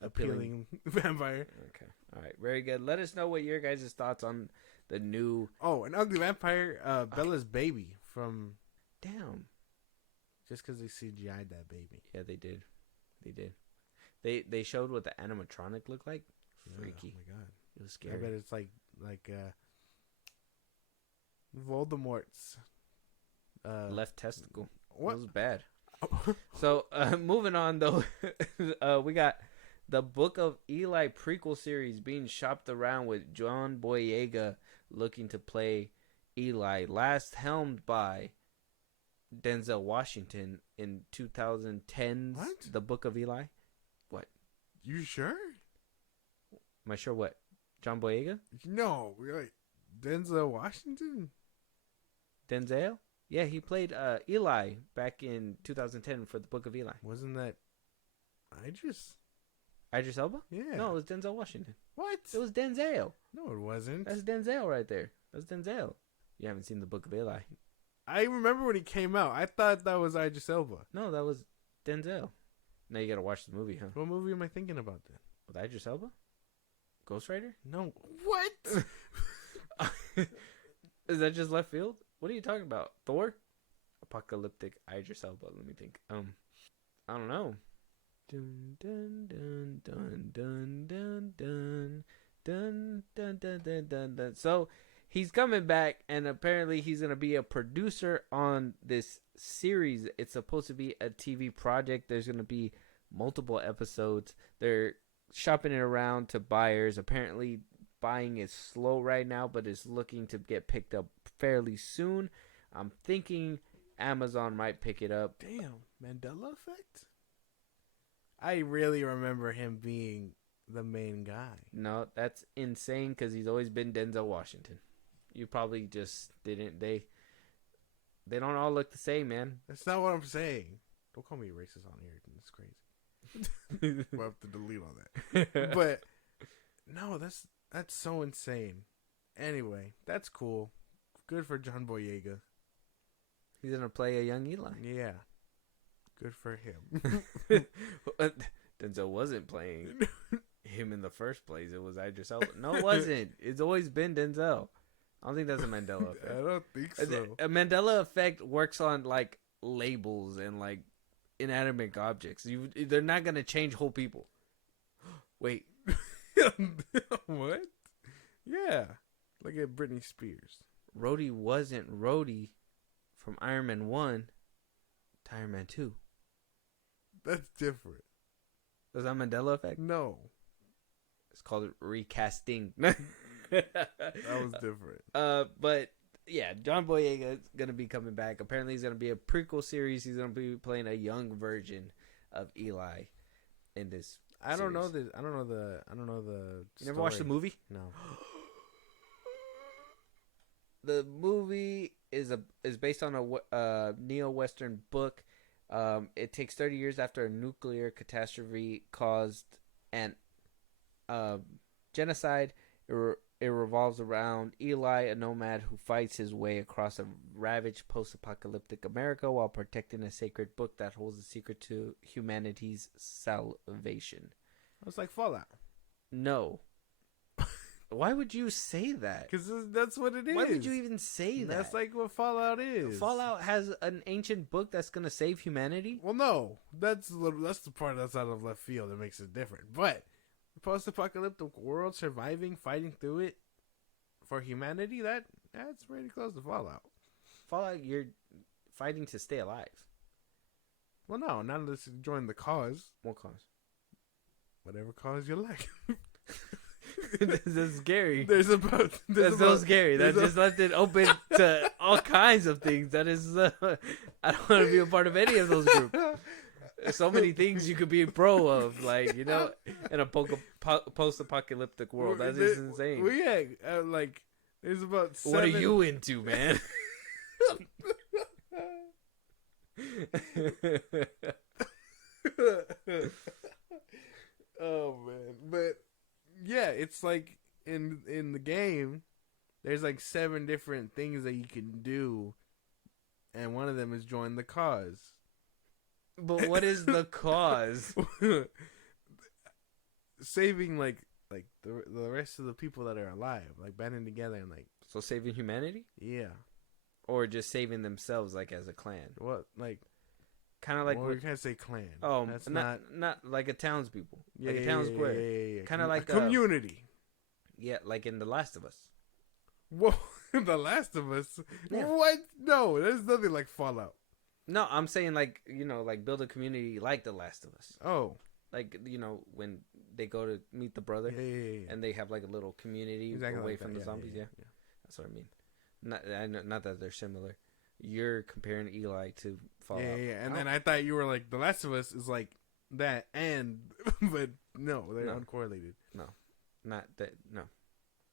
appealing vampire. Okay. All right. Very good. Let us know what your guys' thoughts on the new. Oh, an ugly vampire. Bella's baby from. Damn. Just because they CGI'd that baby. Yeah, they did. They showed what the animatronic looked like. Freaky. Oh my god. It was scary. I bet it's like Voldemort's left testicle. What? It was bad. So moving on though, we got the Book of Eli prequel series being shopped around with John Boyega looking to play Eli, last helmed by Denzel Washington in 2010's What? The Book of Eli. What? You sure? Am I sure what? John Boyega? No, like Denzel Washington. Denzel? Yeah, he played Eli back in 2010 for The Book of Eli. Wasn't that Idris Elba? Yeah. No, it was Denzel Washington. What? It was Denzel. No, it wasn't. That's Denzel right there. That's Denzel. You haven't seen The Book of Eli. I remember when he came out. I thought that was Idris Elba. No, that was Denzel. Now you gotta watch the movie, huh? What movie am I thinking about then? With Idris Elba? Ghost Rider? No. What? Is that just left field? What are you talking about? Thor? Apocalyptic Idris Elba. Let me think. I don't know. Dun dun dun dun dun dun dun dun dun dun dun dun dun. So he's coming back, and apparently he's gonna be a producer on this series. It's supposed to be a TV project. There's gonna be multiple episodes. They're shopping it around to buyers. Apparently buying is slow right now, but it's looking to get picked up fairly soon. I'm thinking Amazon might pick it up. Damn, Mandela effect? I really remember him being the main guy. No, that's insane because he's always been Denzel Washington. You probably just didn't. They don't all look the same, man. That's not what I'm saying. Don't call me racist on here. It's crazy. We'll have to delete all that. But No, that's so insane. Anyway, that's cool. Good for John Boyega. He's gonna play a young Eli. Yeah. Good for him. Denzel wasn't playing him in the first place. It was Idris Elba. No, it wasn't. It's always been Denzel. I don't think that's a Mandela effect. I don't think so. A Mandela effect works on like labels and like inanimate objects. They're not gonna change whole people. Wait, What? Yeah. Look at Britney Spears. Rhodey wasn't Rhodey from Iron Man 1 to Iron Man 2. That's different. Was that Mandela effect? No. It's called recasting. That was different. But yeah, John Boyega is gonna be coming back. Apparently, he's gonna be a prequel series. He's gonna be playing a young version of Eli in this. I don't know series. the. I don't know the. You never watched the movie? No. The movie is based on a neo-Western book. It takes 30 years after a nuclear catastrophe caused an genocide. It revolves around Eli, a nomad who fights his way across a ravaged post-apocalyptic America while protecting a sacred book that holds the secret to humanity's salvation. It's like Fallout. No. Why would you say that? Because that's what it is. Why would you even say that? That's like what Fallout is. Fallout has an ancient book that's going to save humanity? Well, no. That's the part that's out of left field that makes it different. But post-apocalyptic world, surviving, fighting through it for humanity, that's pretty close to Fallout. Fallout, you're fighting to stay alive. Well, no, not unless you join the cause. What cause? Whatever cause you like. That's scary. That's so scary. That just left it open to all kinds of things. That is, I don't want to be a part of any of those groups. There's so many things you could be pro of, like, you know, in a post-apocalyptic world. That is insane. Well, yeah, like, there's about 7... What are you into, man? Oh, man. But, yeah, it's like, in the game, there's like 7 different things that you can do, and one of them is join the cause. But what is the cause? Saving like the rest of the people that are alive, like banding together and like. So saving humanity? Yeah. Or just saving themselves, like as a clan? What, like? Kind of like. Well, you can't say clan. Oh, that's not like a townspeople. Yeah, like a town square. Yeah. Kind of like a community. Yeah, like in The Last of Us. Whoa, The Last of Us. Yeah. What? No, there's nothing like Fallout. No, I'm saying like, you know, like build a community like The Last of Us. Oh. Like, you know, when they go to meet the brother and they have like a little community away from the zombies. Yeah. That's what I mean. Not that they're similar. You're comparing Eli to Fallout. Yeah. And then I thought you were like, The Last of Us is like that but no, they're uncorrelated. No. Not that. No.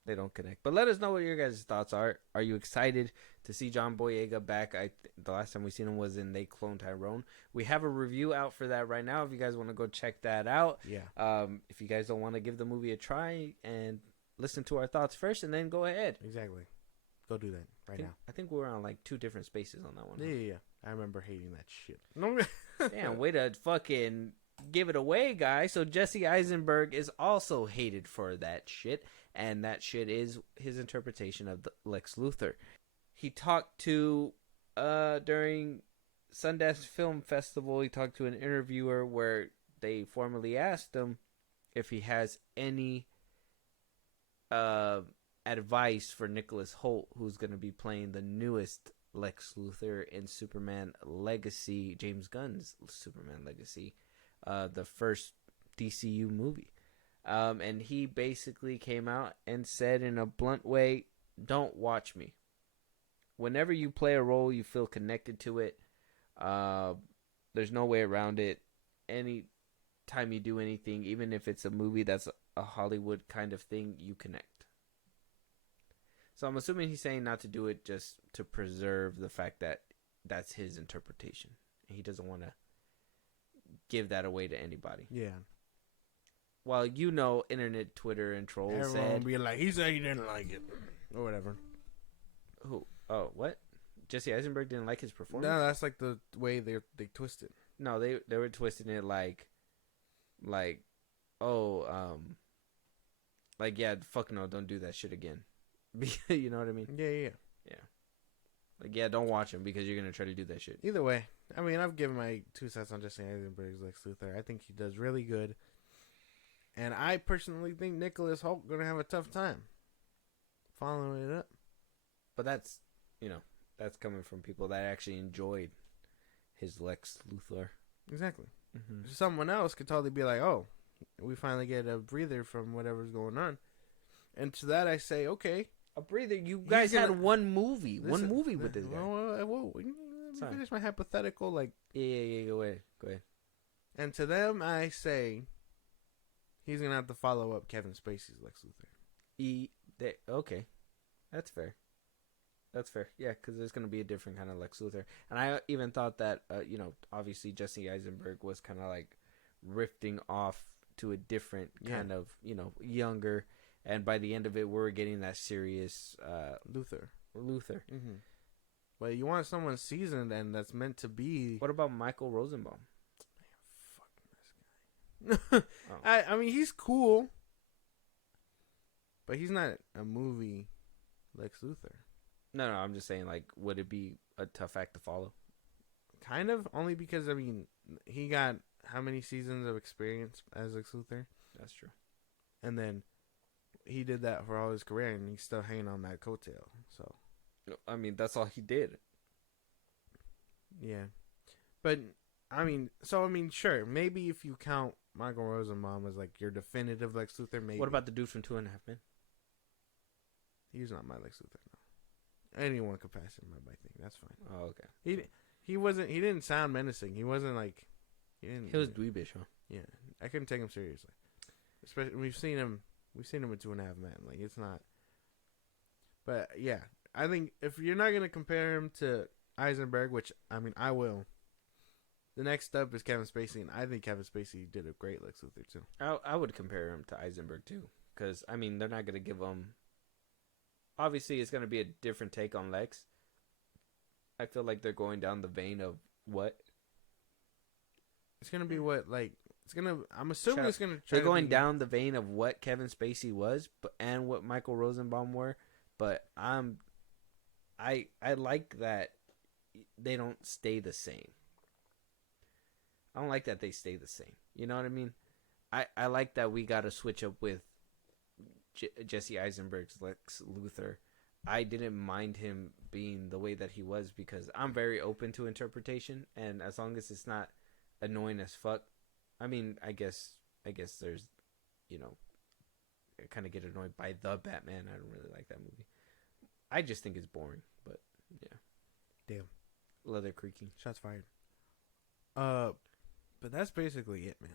They don't connect. But let us know what your guys' thoughts are. Are you excited to see John Boyega back? The last time we seen him was in They Clone Tyrone. We have a review out for that right now if you guys want to go check that out. Yeah. If you guys don't want to give the movie a try and listen to our thoughts first and then go ahead. Exactly. Go do that now. I think we were on like 2 different spaces on that one. Yeah. I remember hating that shit. Damn, way to fucking give it away, guys. So Jesse Eisenberg is also hated for that shit. And that shit is his interpretation of the Lex Luthor. He talked to, during Sundance Film Festival, he talked to an interviewer where they formally asked him if he has any advice for Nicholas Hoult, who's going to be playing the newest Lex Luthor in Superman Legacy, James Gunn's Superman Legacy, the first DCU movie. And he basically came out and said in a blunt way, don't watch me. Whenever you play a role, you feel connected to it. There's no way around it. Any time you do anything, even if it's a movie that's a Hollywood kind of thing, you connect. So I'm assuming he's saying not to do it just to preserve the fact that that's his interpretation. He doesn't want to give that away to anybody. Yeah. well, you know, internet, Twitter, and trolls Everyone said, will be like, he said he didn't like it, or whatever. "Who? Oh, what? Jesse Eisenberg didn't like his performance." No, that's like the way they twist it. No, they were twisting it like, oh, like yeah, fuck no, don't do that shit again. You know what I mean? Yeah. Like yeah, don't watch him because you're gonna try to do that shit. Either way, I mean, I've given my 2 cents on Jesse Eisenberg's Lex Luthor. I think he does really good, and I personally think Nicholas Hoult gonna have a tough time following it up. But that's, you know, that's coming from people that actually enjoyed his Lex Luthor. Exactly. Mm-hmm. Someone else could totally be like, "Oh, we finally get a breather from whatever's going on," and to that I say, "Okay." A breather. You guys had one movie with this guy. Whoa, let me finish my hypothetical. Like, yeah. Go ahead. And to them, I say, he's gonna have to follow up Kevin Spacey's Lex Luthor. Okay, that's fair. Yeah, because there's gonna be a different kind of Lex Luthor, and I even thought that, you know, obviously Jesse Eisenberg was kind of like rifting off to a different kind of, you know, younger. And by the end of it, we're getting that serious Luthor. Mm-hmm. But you want someone seasoned and that's meant to be. What about Michael Rosenbaum? Fucking this guy. I mean, he's cool, but he's not a movie Lex Luthor. No, I'm just saying, like, would it be a tough act to follow? Kind of, only because, I mean, he got how many seasons of experience as Lex Luthor? That's true. And then he did that for all his career, and he's still hanging on that coattail. So, I mean, that's all he did. Yeah, but I mean, sure, maybe if you count Michael Rosenbaum as like your definitive Lex Luthor, maybe. What about the dude from 2.5 Men? He's not my Lex Luthor. No, anyone could pass him by thing. That's fine. Oh, okay. He wasn't. He didn't sound menacing. He wasn't like. He was dweebish, huh? Yeah, I couldn't take him seriously. Especially we've seen him in 2.5 Men. Like, it's not. But yeah, I think if you're not gonna compare him to Eisenberg, which I mean I will. The next up is Kevin Spacey, and I think Kevin Spacey did a great Lex Luthor too. I would compare him to Eisenberg too, because I mean they're not gonna give him. Obviously, it's gonna be a different take on Lex. I feel like they're going down the vein of what. It's gonna be what, like, it's gonna. I'm assuming it's gonna. They're going down the vein of what Kevin Spacey was, and what Michael Rosenbaum were. But I like that they don't stay the same. I don't like that they stay the same. You know what I mean? I like that we got to switch up with Jesse Eisenberg's Lex Luthor. I didn't mind him being the way that he was because I'm very open to interpretation, and as long as it's not annoying as fuck. I mean, I guess there's, you know, I kind of get annoyed by the Batman. I don't really like that movie. I just think it's boring, but yeah. Damn. Leather creaking. Shots fired. But that's basically it, man.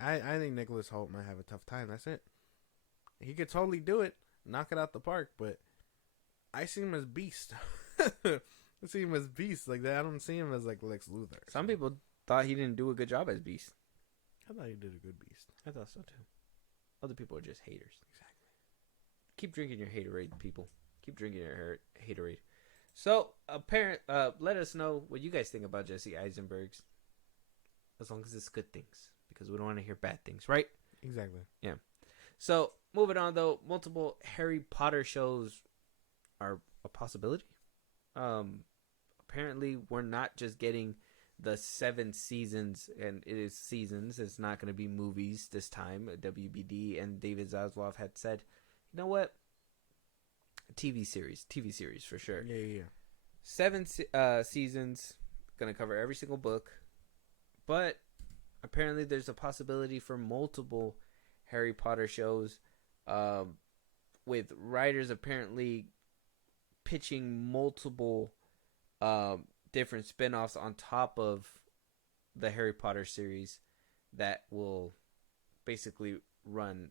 I think Nicholas Hoult might have a tough time. That's it. He could totally do it, knock it out the park, but I see him as Beast. I see him as Beast like that. I don't see him as like Lex Luthor. Some people thought he didn't do a good job as Beast. I thought he did a good Beast. I thought so too. Other people are just haters. Exactly. Keep drinking your haterade, people. Keep drinking your haterade. So, let us know what you guys think about Jesse Eisenberg's. As long as it's good things, because we don't want to hear bad things, right? Exactly. Yeah. So, moving on though, multiple Harry Potter shows are a possibility. Apparently, we're not just getting the 7 seasons, and it is seasons. It's not going to be movies this time. WBD and David Zaslav had said, you know what? TV series for sure. Yeah. 7 seasons, going to cover every single book. But apparently there's a possibility for multiple Harry Potter shows, with writers apparently pitching multiple different spin-offs on top of the Harry Potter series that will basically run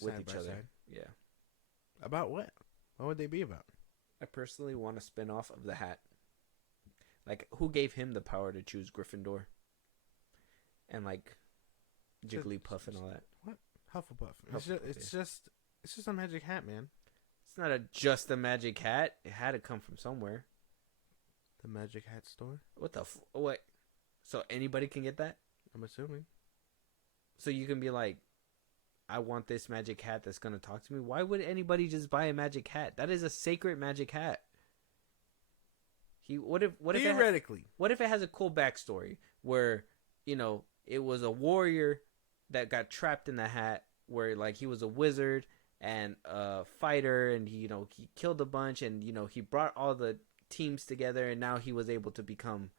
with each other. Side. Yeah. About what? What would they be about? I personally want a spin-off of the Hat. Like, who gave him the power to choose Gryffindor? And, like, Jigglypuff and all that. What? Hufflepuff. Hufflepuff, It's just a magic hat, man. It's not just a magic hat. It had to come from somewhere. The magic hat store. What the what? So anybody can get that? I'm assuming. So you can be like, I want this magic hat that's gonna talk to me. Why would anybody just buy a magic hat? That is a sacred magic hat. What if Theoretically, what if it has a cool backstory where, you know, it was a warrior that got trapped in the hat, where like he was a wizard and a fighter, and he killed a bunch, and he brought all the teams together, and now he was able to become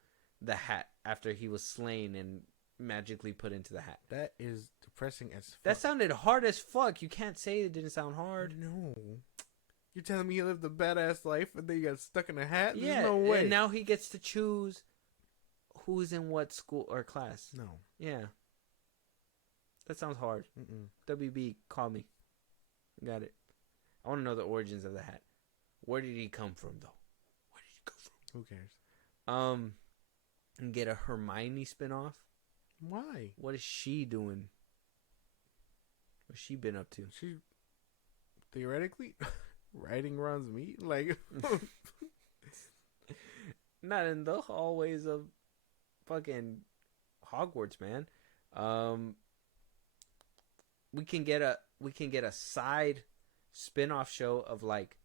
the hat after he was slain and magically put into the hat. That is depressing as fuck. That sounded hard as fuck. You can't say it didn't sound hard. No. You're telling me he lived a badass life and then he got stuck in a hat? There's Yeah, no way. and now he gets to choose who's in what school or class. No. Yeah. That sounds hard. WB, call me. Got it. I want to know the origins of the hat. Where did he come from, though? Where did he come from? Who cares? And get a Hermione spinoff. Why? What is she doing? What's she been up to? She theoretically riding Ron's meat, like not in the hallways of fucking Hogwarts, man. We can get a side spin-off show of like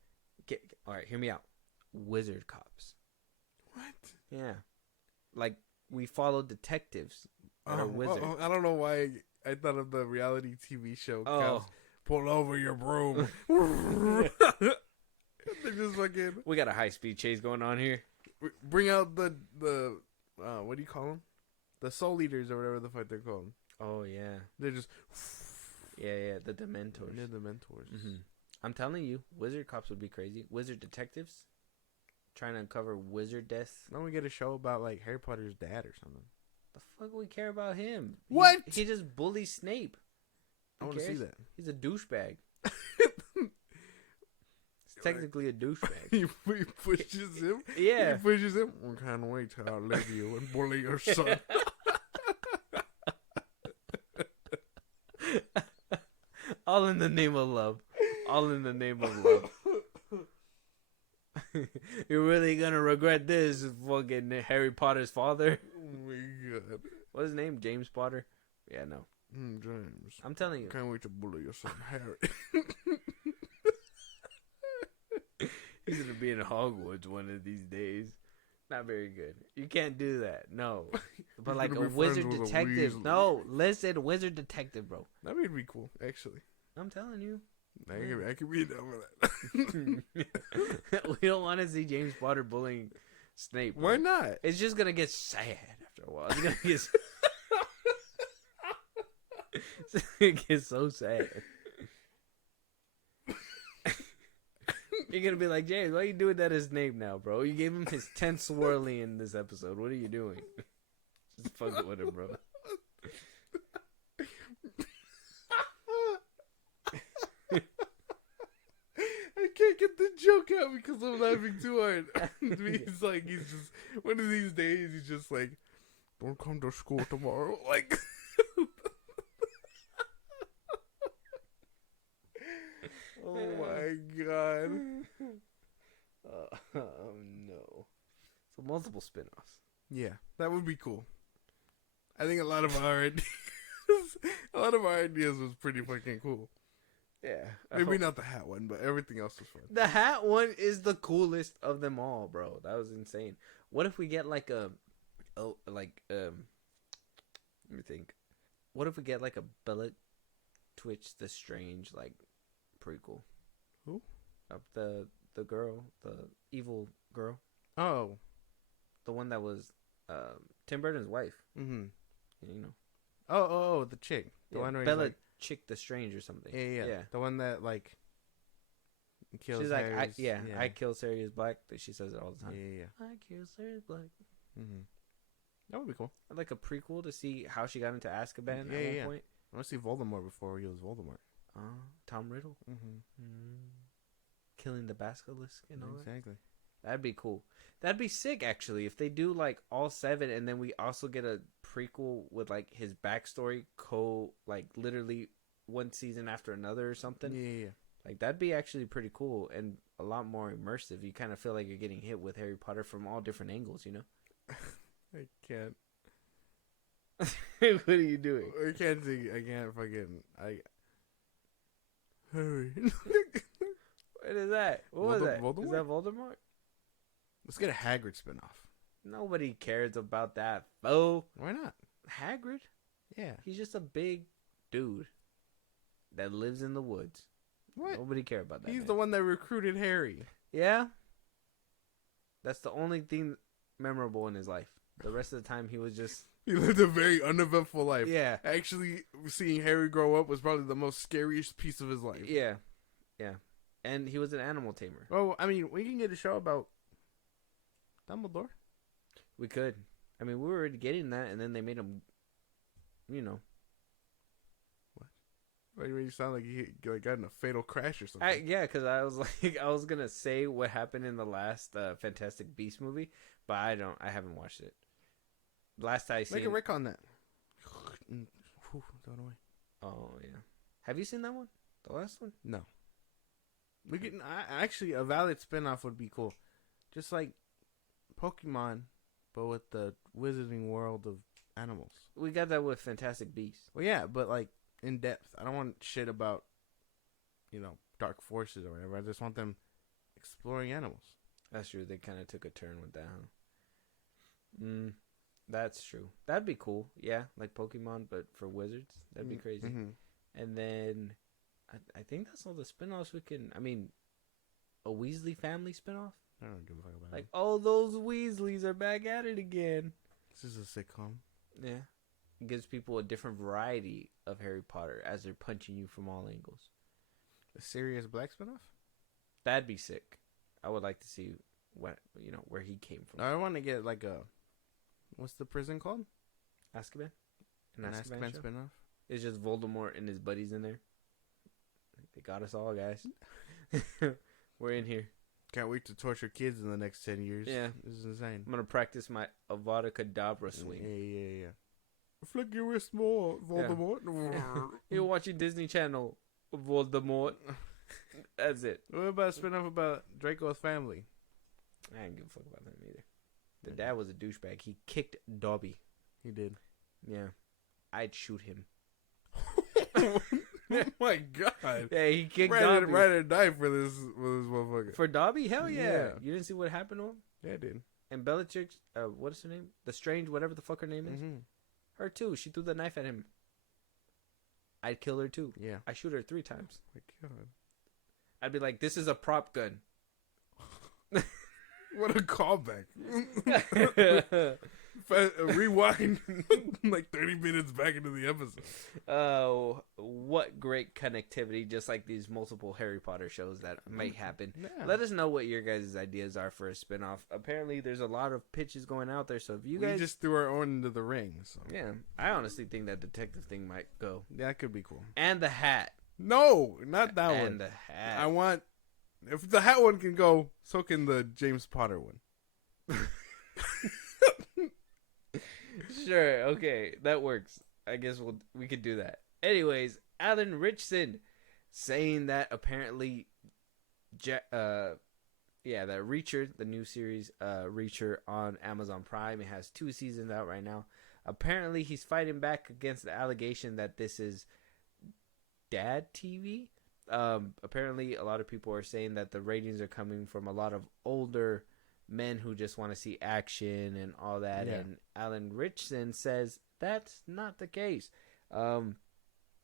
all right, hear me out. Wizard cops. What? Yeah. Like we follow detectives that are wizards. I don't know why I thought of the reality TV show Cops. Pull over your broom. They're just fucking. We got a high-speed chase going on here. Bring out the what do you call them? The Soul Eaters or whatever the fuck they're called. Oh yeah. They're just. Yeah, the Dementors. They're the mentors. Mm-hmm. I'm telling you, wizard cops would be crazy. Wizard detectives trying to uncover wizard deaths. Why don't we get a show about like Harry Potter's dad or something? The fuck we care about him? What? He just bullies Snape. I want to see that. He's a douchebag. It's technically a douchebag. he pushes him. Yeah. He pushes him. I can't wait to outlive you and bully your son. All in the name of love. All in the name of love. You're really gonna regret this, fucking Harry Potter's father. Oh my god. What's his name? James Potter? Yeah, no. James. I'm telling you. Can't wait to bully your son, Harry. He's gonna be in Hogwarts one of these days. Not very good. You can't do that. No. But like a wizard detective. No, listen, wizard detective, bro. That would be cool, actually. I'm telling you. I could be down with that. We don't want to see James Potter bullying Snape. Why not? It's just gonna get sad after a while. It's gonna get. It gets so sad. You're gonna be like, James, why are you doing that as Snape now, bro? You gave him his 10th swirly in this episode. What are you doing? Just fucking with him, bro. I can't get the joke out because I'm laughing too hard. He's like, he's just one of these days. He's just like, don't come to school tomorrow. Like, oh my god. Oh no. So multiple spin-offs. Yeah, that would be cool. I think a lot of our ideas was pretty fucking cool. Yeah. Maybe not the hat one, but everything else was fun. The hat one is the coolest of them all, bro. That was insane. What if we get like let me think. What if we get like a Bella Twitch the Strange like prequel? Who? The girl, the evil girl. Oh. The one that was Tim Burton's wife. Mm-hmm. You know. Oh, the chick. The one where Bella like, Chick the Strange or something. Yeah. The one that like kills. She's like, Harry's, I kill Sirius Black. She says it all the time. Yeah. I kill Sirius Black. Mm-hmm. That would be cool. I'd like a prequel to see how she got into Azkaban at one point. I want to see Voldemort before he was Voldemort. Tom Riddle. Mm-hmm. Killing the basilisk and all exactly. That'd be cool. That'd be sick, actually, if they do like all 7, and then we also get a prequel with like his backstory, like literally one season after another or something. Yeah. Like that'd be actually pretty cool and a lot more immersive. You kind of feel like you're getting hit with Harry Potter from all different angles, you know? I can't. What are you doing? I can't think. I can't fucking. Harry. What is that? What was that? Voldemort? Is that Voldemort? Let's get a Hagrid spinoff. Nobody cares about that, foe. Why not? Hagrid? Yeah. He's just a big dude that lives in the woods. What? Nobody care about that. He's man. the one that recruited Harry. Yeah. That's the only thing memorable in his life. The rest of the time, he was just. He lived a very uneventful life. Yeah. Actually, seeing Harry grow up was probably the most scariest piece of his life. Yeah. Yeah. And he was an animal tamer. Oh, I mean, we can get a show about Dumbledore. We could. I mean, we were already getting that, and then they made him, you know. Why do you sound like he got in a fatal crash or something? Yeah, because I was like, I was going to say what happened in the last Fantastic Beasts movie, but I haven't watched it. Last I seen. Make a Rick on that. Throw it away. Oh, yeah. Have you seen that one? The last one? No. We can actually a valid spinoff would be cool, just like Pokemon, but with the wizarding world of animals. We got that with Fantastic Beasts. Well, yeah, but like in depth. I don't want shit about, dark forces or whatever. I just want them exploring animals. That's true. They kind of took a turn with that, huh? That's true. That'd be cool. Yeah, like Pokemon, but for wizards. That'd be crazy. Mm-hmm. And then I think that's all the spinoffs we can. I mean, a Weasley family spinoff. I don't give a fuck about Like, it. oh, those Weasleys are back at it again. This is a sitcom. Yeah. It gives people a different variety of Harry Potter as they're punching you from all angles. A Sirius Black spinoff? That'd be sick. I would like to see where he came from. I want to get like what's the prison called? Azkaban? An Azkaban show? spinoff? It's just Voldemort and his buddies in there. They got us all, guys. We're in here. Can't wait to torture kids in the next 10 years. Yeah. This is insane. I'm going to practice my Avada Kedavra swing. Yeah. Flick your wrist more, Voldemort. Yeah. You're watching Disney Channel, Voldemort. That's it. What about a spinoff about Draco's family? I didn't give a fuck about them either. The dad was a douchebag. He kicked Dobby. He did. Yeah. I'd shoot him. Oh my god. Yeah, he kicked Ride Dobby. or die for this motherfucker. For Dobby? Hell yeah. Yeah. You didn't see what happened to him? Yeah, I did. And Bellatrix, what is her name? The Strange, whatever the fuck her name is. Mm-hmm. Her too. She threw the knife at him. I'd kill her too. Yeah. I shoot her 3 times. My god. I'd be like, this is a prop gun. What a callback. Rewind like 30 minutes back into the episode. Oh, what great connectivity, just like these multiple Harry Potter shows that might happen. Yeah. Let us know what your guys' ideas are for a spinoff. Apparently, there's a lot of pitches going out there, so if you guys... We just threw our own into the ring. So. Yeah, I honestly think that detective thing might go. Yeah, that could be cool. And the hat. No, not that one. And the hat. I want... If the hat one can go, so can the James Potter one. Sure, okay, that works. I guess we could do that. Anyways, Alan Richson saying that apparently, that Reacher, the new series, Reacher on Amazon Prime, it has 2 seasons out right now. Apparently, he's fighting back against the allegation that this is dad TV. Apparently, a lot of people are saying that the ratings are coming from a lot of older men who just want to see action and all that. Yeah. And Alan Richson says that's not the case.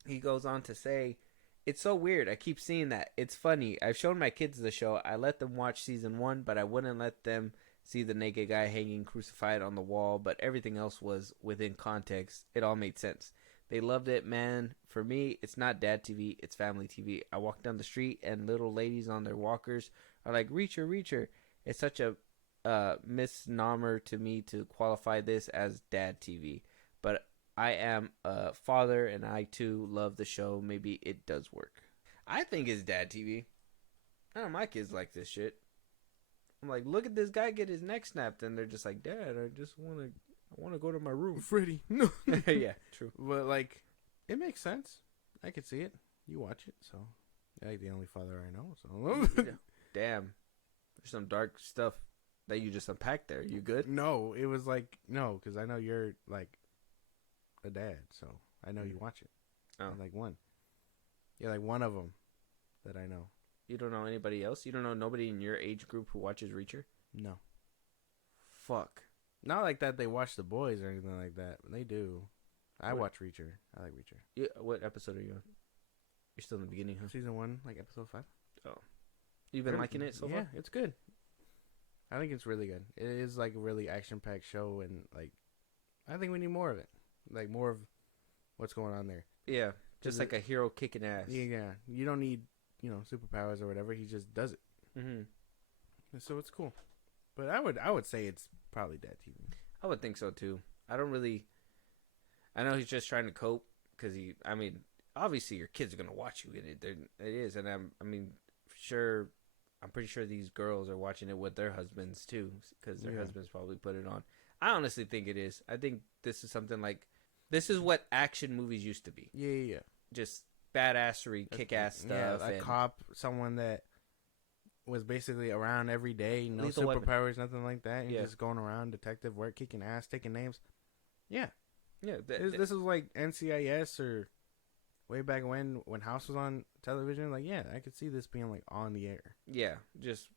He goes on to say, it's so weird. I keep seeing that. It's funny. I've shown my kids the show. I let them watch season 1, but I wouldn't let them see the naked guy hanging crucified on the wall. But everything else was within context. It all made sense. They loved it, man. For me, it's not dad TV. It's family TV. I walk down the street and little ladies on their walkers are like, Reacher, Reacher. It's such a misnomer to me to qualify this as dad TV. But I am a father and I too love the show. Maybe it does work. I think it's dad TV. None of my kids like this shit. I'm like, look at this guy get his neck snapped, and they're just like, Dad, I want to go to my room. Freddy. No. Yeah, true. But like, it makes sense. I could see it. You watch it, so you're like the only father I know. So Damn, there's some dark stuff that you just unpacked there. You good? No, it was like no, because I know you're like a dad, so I know you watch it. Oh, I'm like one. You're like one of them that I know. you don't know anybody else? You don't know nobody in your age group who watches Reacher? No, Fuck. not like that. They watch The Boys or anything like that. But they do. I watch Reacher. I like Reacher. You, what episode are you on? You're still in the beginning, huh? Season 1, like episode 5. Oh, you've been liking it so far? Yeah, it's good. I think it's really good. It is like a really action-packed show, and like, I think we need more of it. Like more of what's going on there. Yeah, just like a hero kicking ass. Yeah. You don't need superpowers or whatever. He just does it. Mm-hmm. So it's cool. But I would say it's probably Dad TV. I would think so too. I know he's just trying to cope because obviously your kids are gonna watch you in it. It is, and I'm pretty sure these girls are watching it with their husbands too, because their husbands probably put it on. I honestly think it is. I think this is something like, this is what action movies used to be. Yeah. Just badassery, kick-ass stuff. Yeah, a cop, someone that was basically around every day, no Lethal superpowers, nothing like that, and Yeah. just going around, detective work, kicking ass, taking names. Yeah. Yeah, This is like NCIS or way back when House was on television. Like, yeah, I could see this being like on the air. yeah, just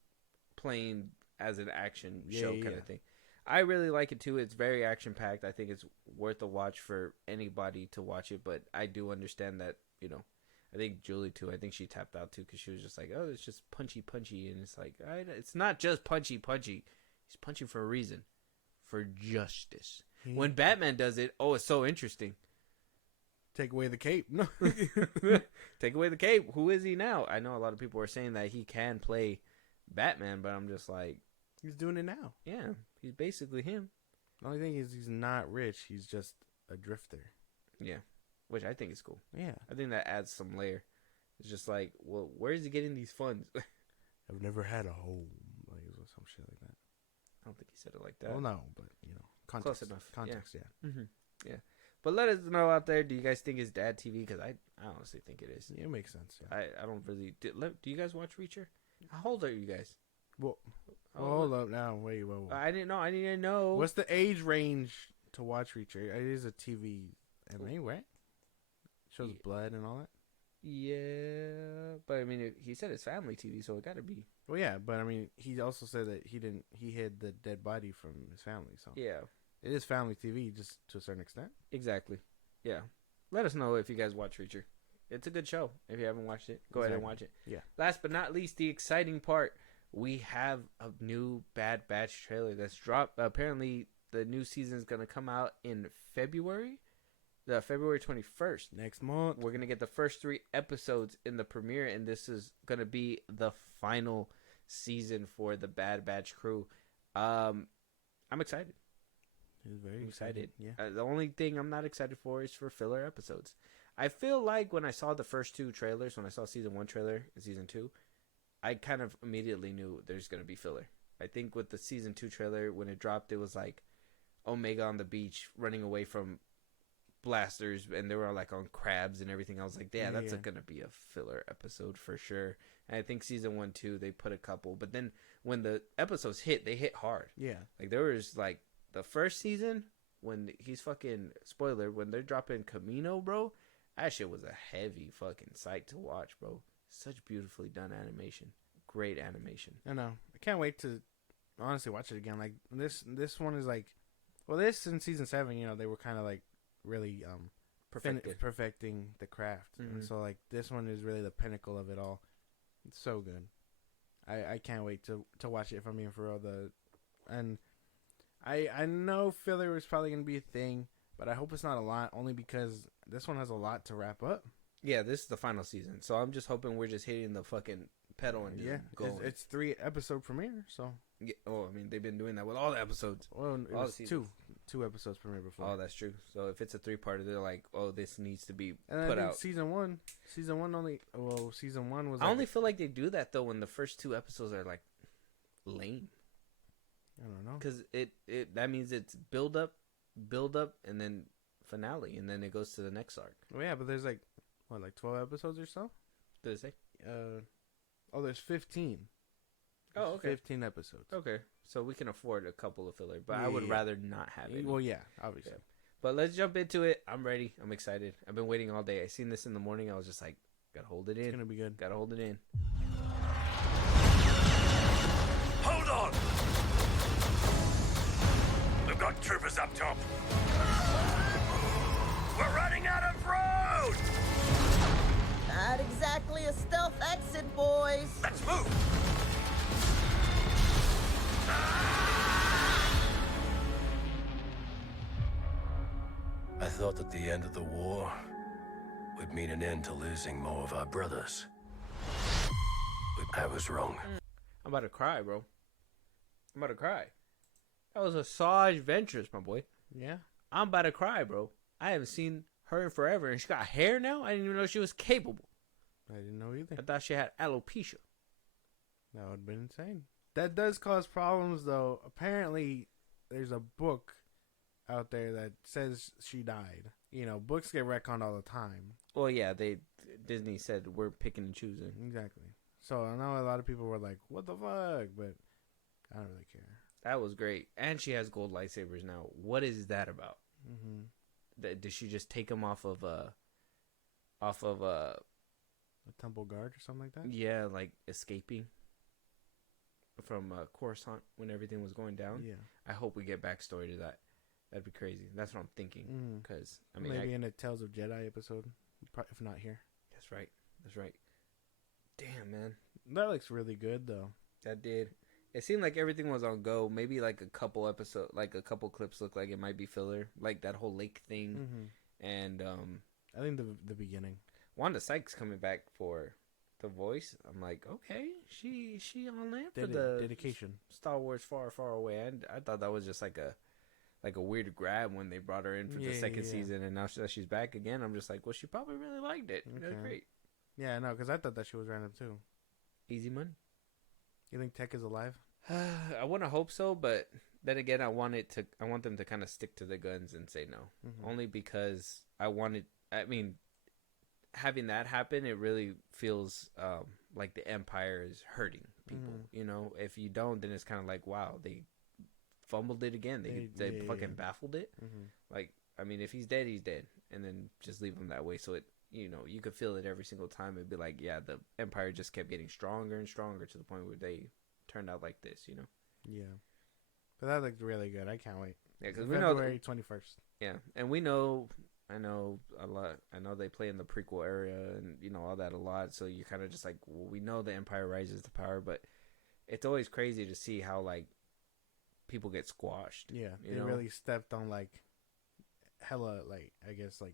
playing as an action Yeah, show kind of thing. I really like it too. It's very action packed. I think it's worth a watch for anybody to watch it. But I do understand that, I think Julie too. I think she tapped out too because she was just like, oh, it's just punchy, and it's like, it's not just punchy. He's punching for a reason, for justice. When Batman does it, it's so interesting. Take away the cape. No. Take away the cape. Who is he now? I know a lot of people are saying that he can play Batman, but I'm just like, He's doing it now. yeah, he's basically him. The only thing is he's not rich. He's just a drifter. Yeah, which I think is cool. Yeah. I think that adds some layer. It's just like, well, where is he getting these funds? I've never had a home. Like, or some shit like that. I don't think he said it like that. Well, no, but, context. Close enough. Context, yeah. Mm-hmm. Yeah. But let us know out there, do you guys think it's Dad TV? Because I honestly think it is. Yeah, it makes sense, yeah. I don't really... Do you guys watch Reacher? How old are you guys? Well, hold up now. Wait, whoa. I didn't know. I need to know. What's the age range to watch Reacher? It is a TV anime, right? Shows blood and all that. Yeah, but I mean, he said it's family TV, so it got to be. Well, yeah, but I mean, he also said that he hid the dead body from his family, so Yeah, it is family TV, just to a certain extent. exactly. Yeah, let us know if you guys watch Reacher. It's a good show. If you haven't watched it, go ahead and watch it. Yeah. Last but not least, the exciting part: we have a new Bad Batch trailer that's dropped. Apparently, the new season is gonna come out in February. The February 21st. Next month. We're going to get the first 3 episodes in the premiere, and this is going to be the final season for the Bad Batch crew. I'm excited. He's very excited. Yeah. The only thing I'm not excited for is for filler episodes. I feel like when I saw the first 2 trailers, when I saw season 1 trailer and season 2, I kind of immediately knew there's going to be filler. I think with the season 2 trailer, when it dropped, it was like Omega on the beach running away from blasters, and they were like on crabs and everything. I was like, yeah, that's gonna be a filler episode for sure. And I think season 1, 2, they put a couple, but then when the episodes hit, they hit hard. Yeah, like there was like the first season when he's fucking spoiler when they're dropping Camino, bro. That shit was a heavy fucking sight to watch, bro. Such beautifully done animation, great animation. I know. I can't wait to honestly watch it again. Like this one is like, well, this in season 7, they were kind of like really perfecting the craft, and so like this one is really the pinnacle of it all. It's so good. I can't wait to watch it, if I'm being for real. And I know filler is probably gonna be a thing, but I hope it's not a lot, only because this one has a lot to wrap up. Yeah, this is the final season, so I'm just hoping we're just hitting the fucking pedal and just going. It's 3 episode premiere, so yeah. Oh, I mean, they've been doing that with all the episodes. Well, it was 2 episodes premiere before. Oh, that's true. So if it's a 3-parter, they're like, oh, this needs to be and put out. Season one was. I only feel like they do that though when the first 2 episodes are like lame. I don't know. Because that means it's build up, and then finale, and then it goes to the next arc. Oh yeah, but there's like 12 episodes or so. Did it say? There's 15. Oh, okay. 15 episodes. Okay, so we can afford a couple of filler, but I would rather not have it. Well, yeah, obviously. Yeah. But let's jump into it. I'm ready. I'm excited. I've been waiting all day. I seen this in the morning. I was just like, gotta hold it in. It's gonna be good. Gotta hold it in. Hold on! We've got troopers up top. We're running out of road! Not exactly a stealth exit, boys. Let's move! I thought at the end of the war would mean an end to losing more of our brothers. But I was wrong. I'm about to cry, bro. I'm about to cry. That was a Sage Ventress, my boy. Yeah. I'm about to cry, bro. I haven't seen her in forever, and she got hair now? I didn't even know she was capable. I didn't know either. I thought she had alopecia. That would have been insane. That does cause problems, though. Apparently, there's a book out there that says she died. You know, books get retconned all the time. Well, yeah, Disney said we're picking and choosing. Exactly. So I know a lot of people were like, what the fuck? But I don't really care. That was great. And she has gold lightsabers now. What is that about? Mm-hmm. Did she just take them off of a temple guard or something like that? Yeah, like escaping from Coruscant when everything was going down? Yeah. I hope we get backstory to that. That'd be crazy. That's what I'm thinking. Because, I mean... Maybe in a Tales of Jedi episode, if not here. That's right. That's right. Damn, man. That looks really good, though. That did. It seemed like everything was on go. Maybe like a couple clips look like it might be filler. Like that whole lake thing. Mm-hmm. And I think the beginning. Wanda Sykes coming back for the voice. I'm like, okay, she on land for the dedication. Star Wars Far, Far Away. I thought that was just like a weird grab when they brought her in for the second season, and now that she's back again, I'm just like, well, she probably really liked it. Okay. That's great. Yeah, no, because I thought that she was random too. Easy money. You think Tech is alive? I want to hope so, but then again, I want them to kind of stick to the guns and say no. Mm-hmm. Only because having that happen, it really feels like the Empire is hurting people. Mm-hmm. You know, if you don't, then it's kind of like, wow, they fumbled it again. They fucking baffled it. Mm-hmm. Like, I mean, if he's dead, he's dead, and then just leave him that way. So it, you know, you could feel it every single time. It'd be like, yeah, the Empire just kept getting stronger and stronger to the point where they turned out like this. You know? Yeah. But that looked really good. I can't wait. Yeah, because we know February 21st. Yeah, and we know. I know a lot. I know they play in the prequel area and, you know, all that a lot. So you kind of just like, well, we know the Empire rises to power, but it's always crazy to see how, like, people get squashed. Yeah, they really stepped on, like, hella, like, I guess, like,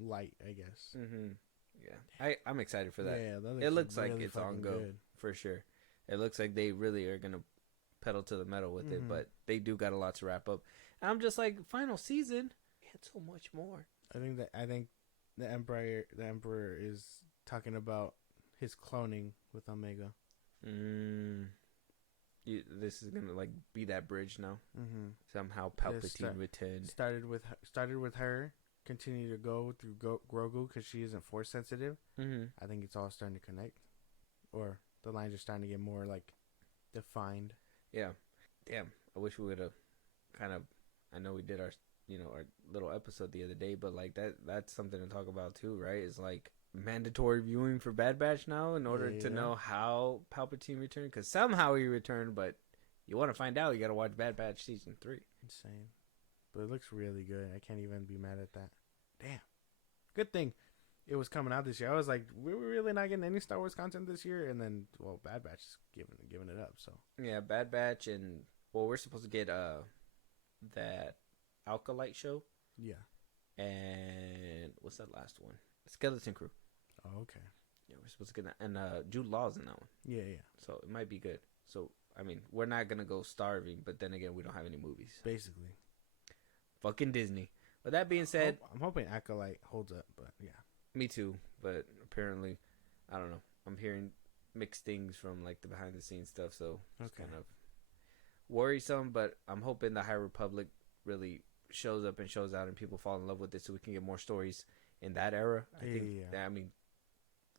light, I guess. Mm-hmm. Yeah, I'm excited for that. Yeah, that it looks really like it's on go good. for sure. It looks like they really are gonna pedal to the metal with it, but they do got a lot to wrap up. And I'm just like, final season. So much more. I think the Emperor is talking about his cloning with Omega. This is gonna like be that bridge now. Mm-hmm. Somehow Palpatine returned. Started with her. Continue to go through Grogu because she isn't force sensitive. Mm-hmm. I think it's all starting to connect, or the lines are starting to get more like defined. Yeah. Damn. I wish we would have kind of. I know we did our little episode the other day, but like that's something to talk about too, right? It's like mandatory viewing for Bad Batch now in order to know how Palpatine returned, because somehow he returned, but you want to find out, you got to watch Bad Batch season 3. Insane, but it looks really good. I can't even be mad at that. Damn, good thing it was coming out this year. I was like, we were really not getting any Star Wars content this year, and then Bad Batch is giving it up. So yeah, Bad Batch, and we're supposed to get that Alkalite show. Yeah. And what's that last one? Skeleton Crew. Oh, okay. Yeah, we're supposed to get that. And Jude Law's in that one. Yeah. So it might be good. So, I mean, we're not going to go starving, but then again, we don't have any movies. Basically. Fucking Disney. With that being said... I'm hoping Acolyte holds up, but yeah. Me too, but apparently, I don't know. I'm hearing mixed things from like the behind the scenes stuff, so it's Okay. kind of worrisome. But I'm hoping the High Republic really shows up and shows out, and people fall in love with it, so we can get more stories in that era. I think. Yeah. I mean,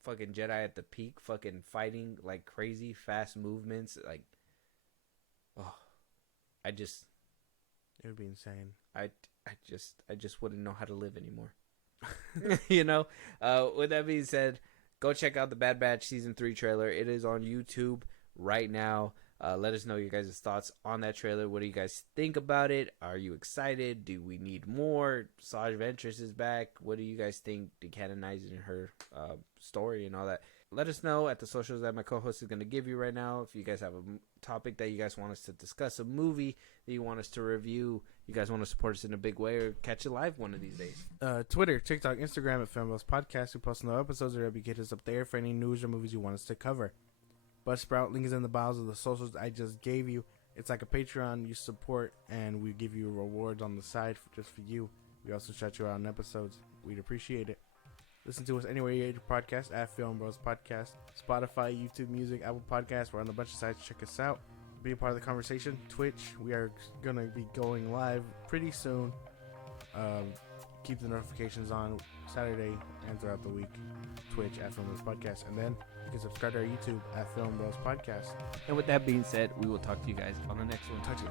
fucking Jedi at the peak, fucking fighting like crazy, fast movements, like, oh, I just, It would be insane. I just wouldn't know how to live anymore. You know. With that being said, go check out the Bad Batch season 3 trailer. It is on YouTube right now. Let us know your guys' thoughts on that trailer. What do you guys think about it? Are you excited? Do we need more? Saj Ventress is back. What do you guys think? Decanonizing her story and all that. Let us know at the socials that my co-host is going to give you right now. If you guys have a topic that you guys want us to discuss, a movie that you want us to review, you guys want to support us in a big way, or catch it live one of these days. Twitter, TikTok, Instagram at FilmBros Podcast. We post no episodes or get us up there for any news or movies you want us to cover. Buzzsprout, link is in the bios of the socials I just gave you. It's like a Patreon you support, and we give you rewards on the side just for you. We also shout you out on episodes. We'd appreciate it. Listen to us anywhere you get your podcast at FilmBros Podcast, Spotify, YouTube Music, Apple Podcasts. We're on a bunch of sites. Check us out. Be a part of the conversation. Twitch, we are going to be going live pretty soon. Keep the notifications on Saturday and throughout the week. Twitch at FilmBros Podcast. And then you can subscribe to our YouTube at FilmBros Podcast. And with that being said, we will talk to you guys on the next one. Talk to you.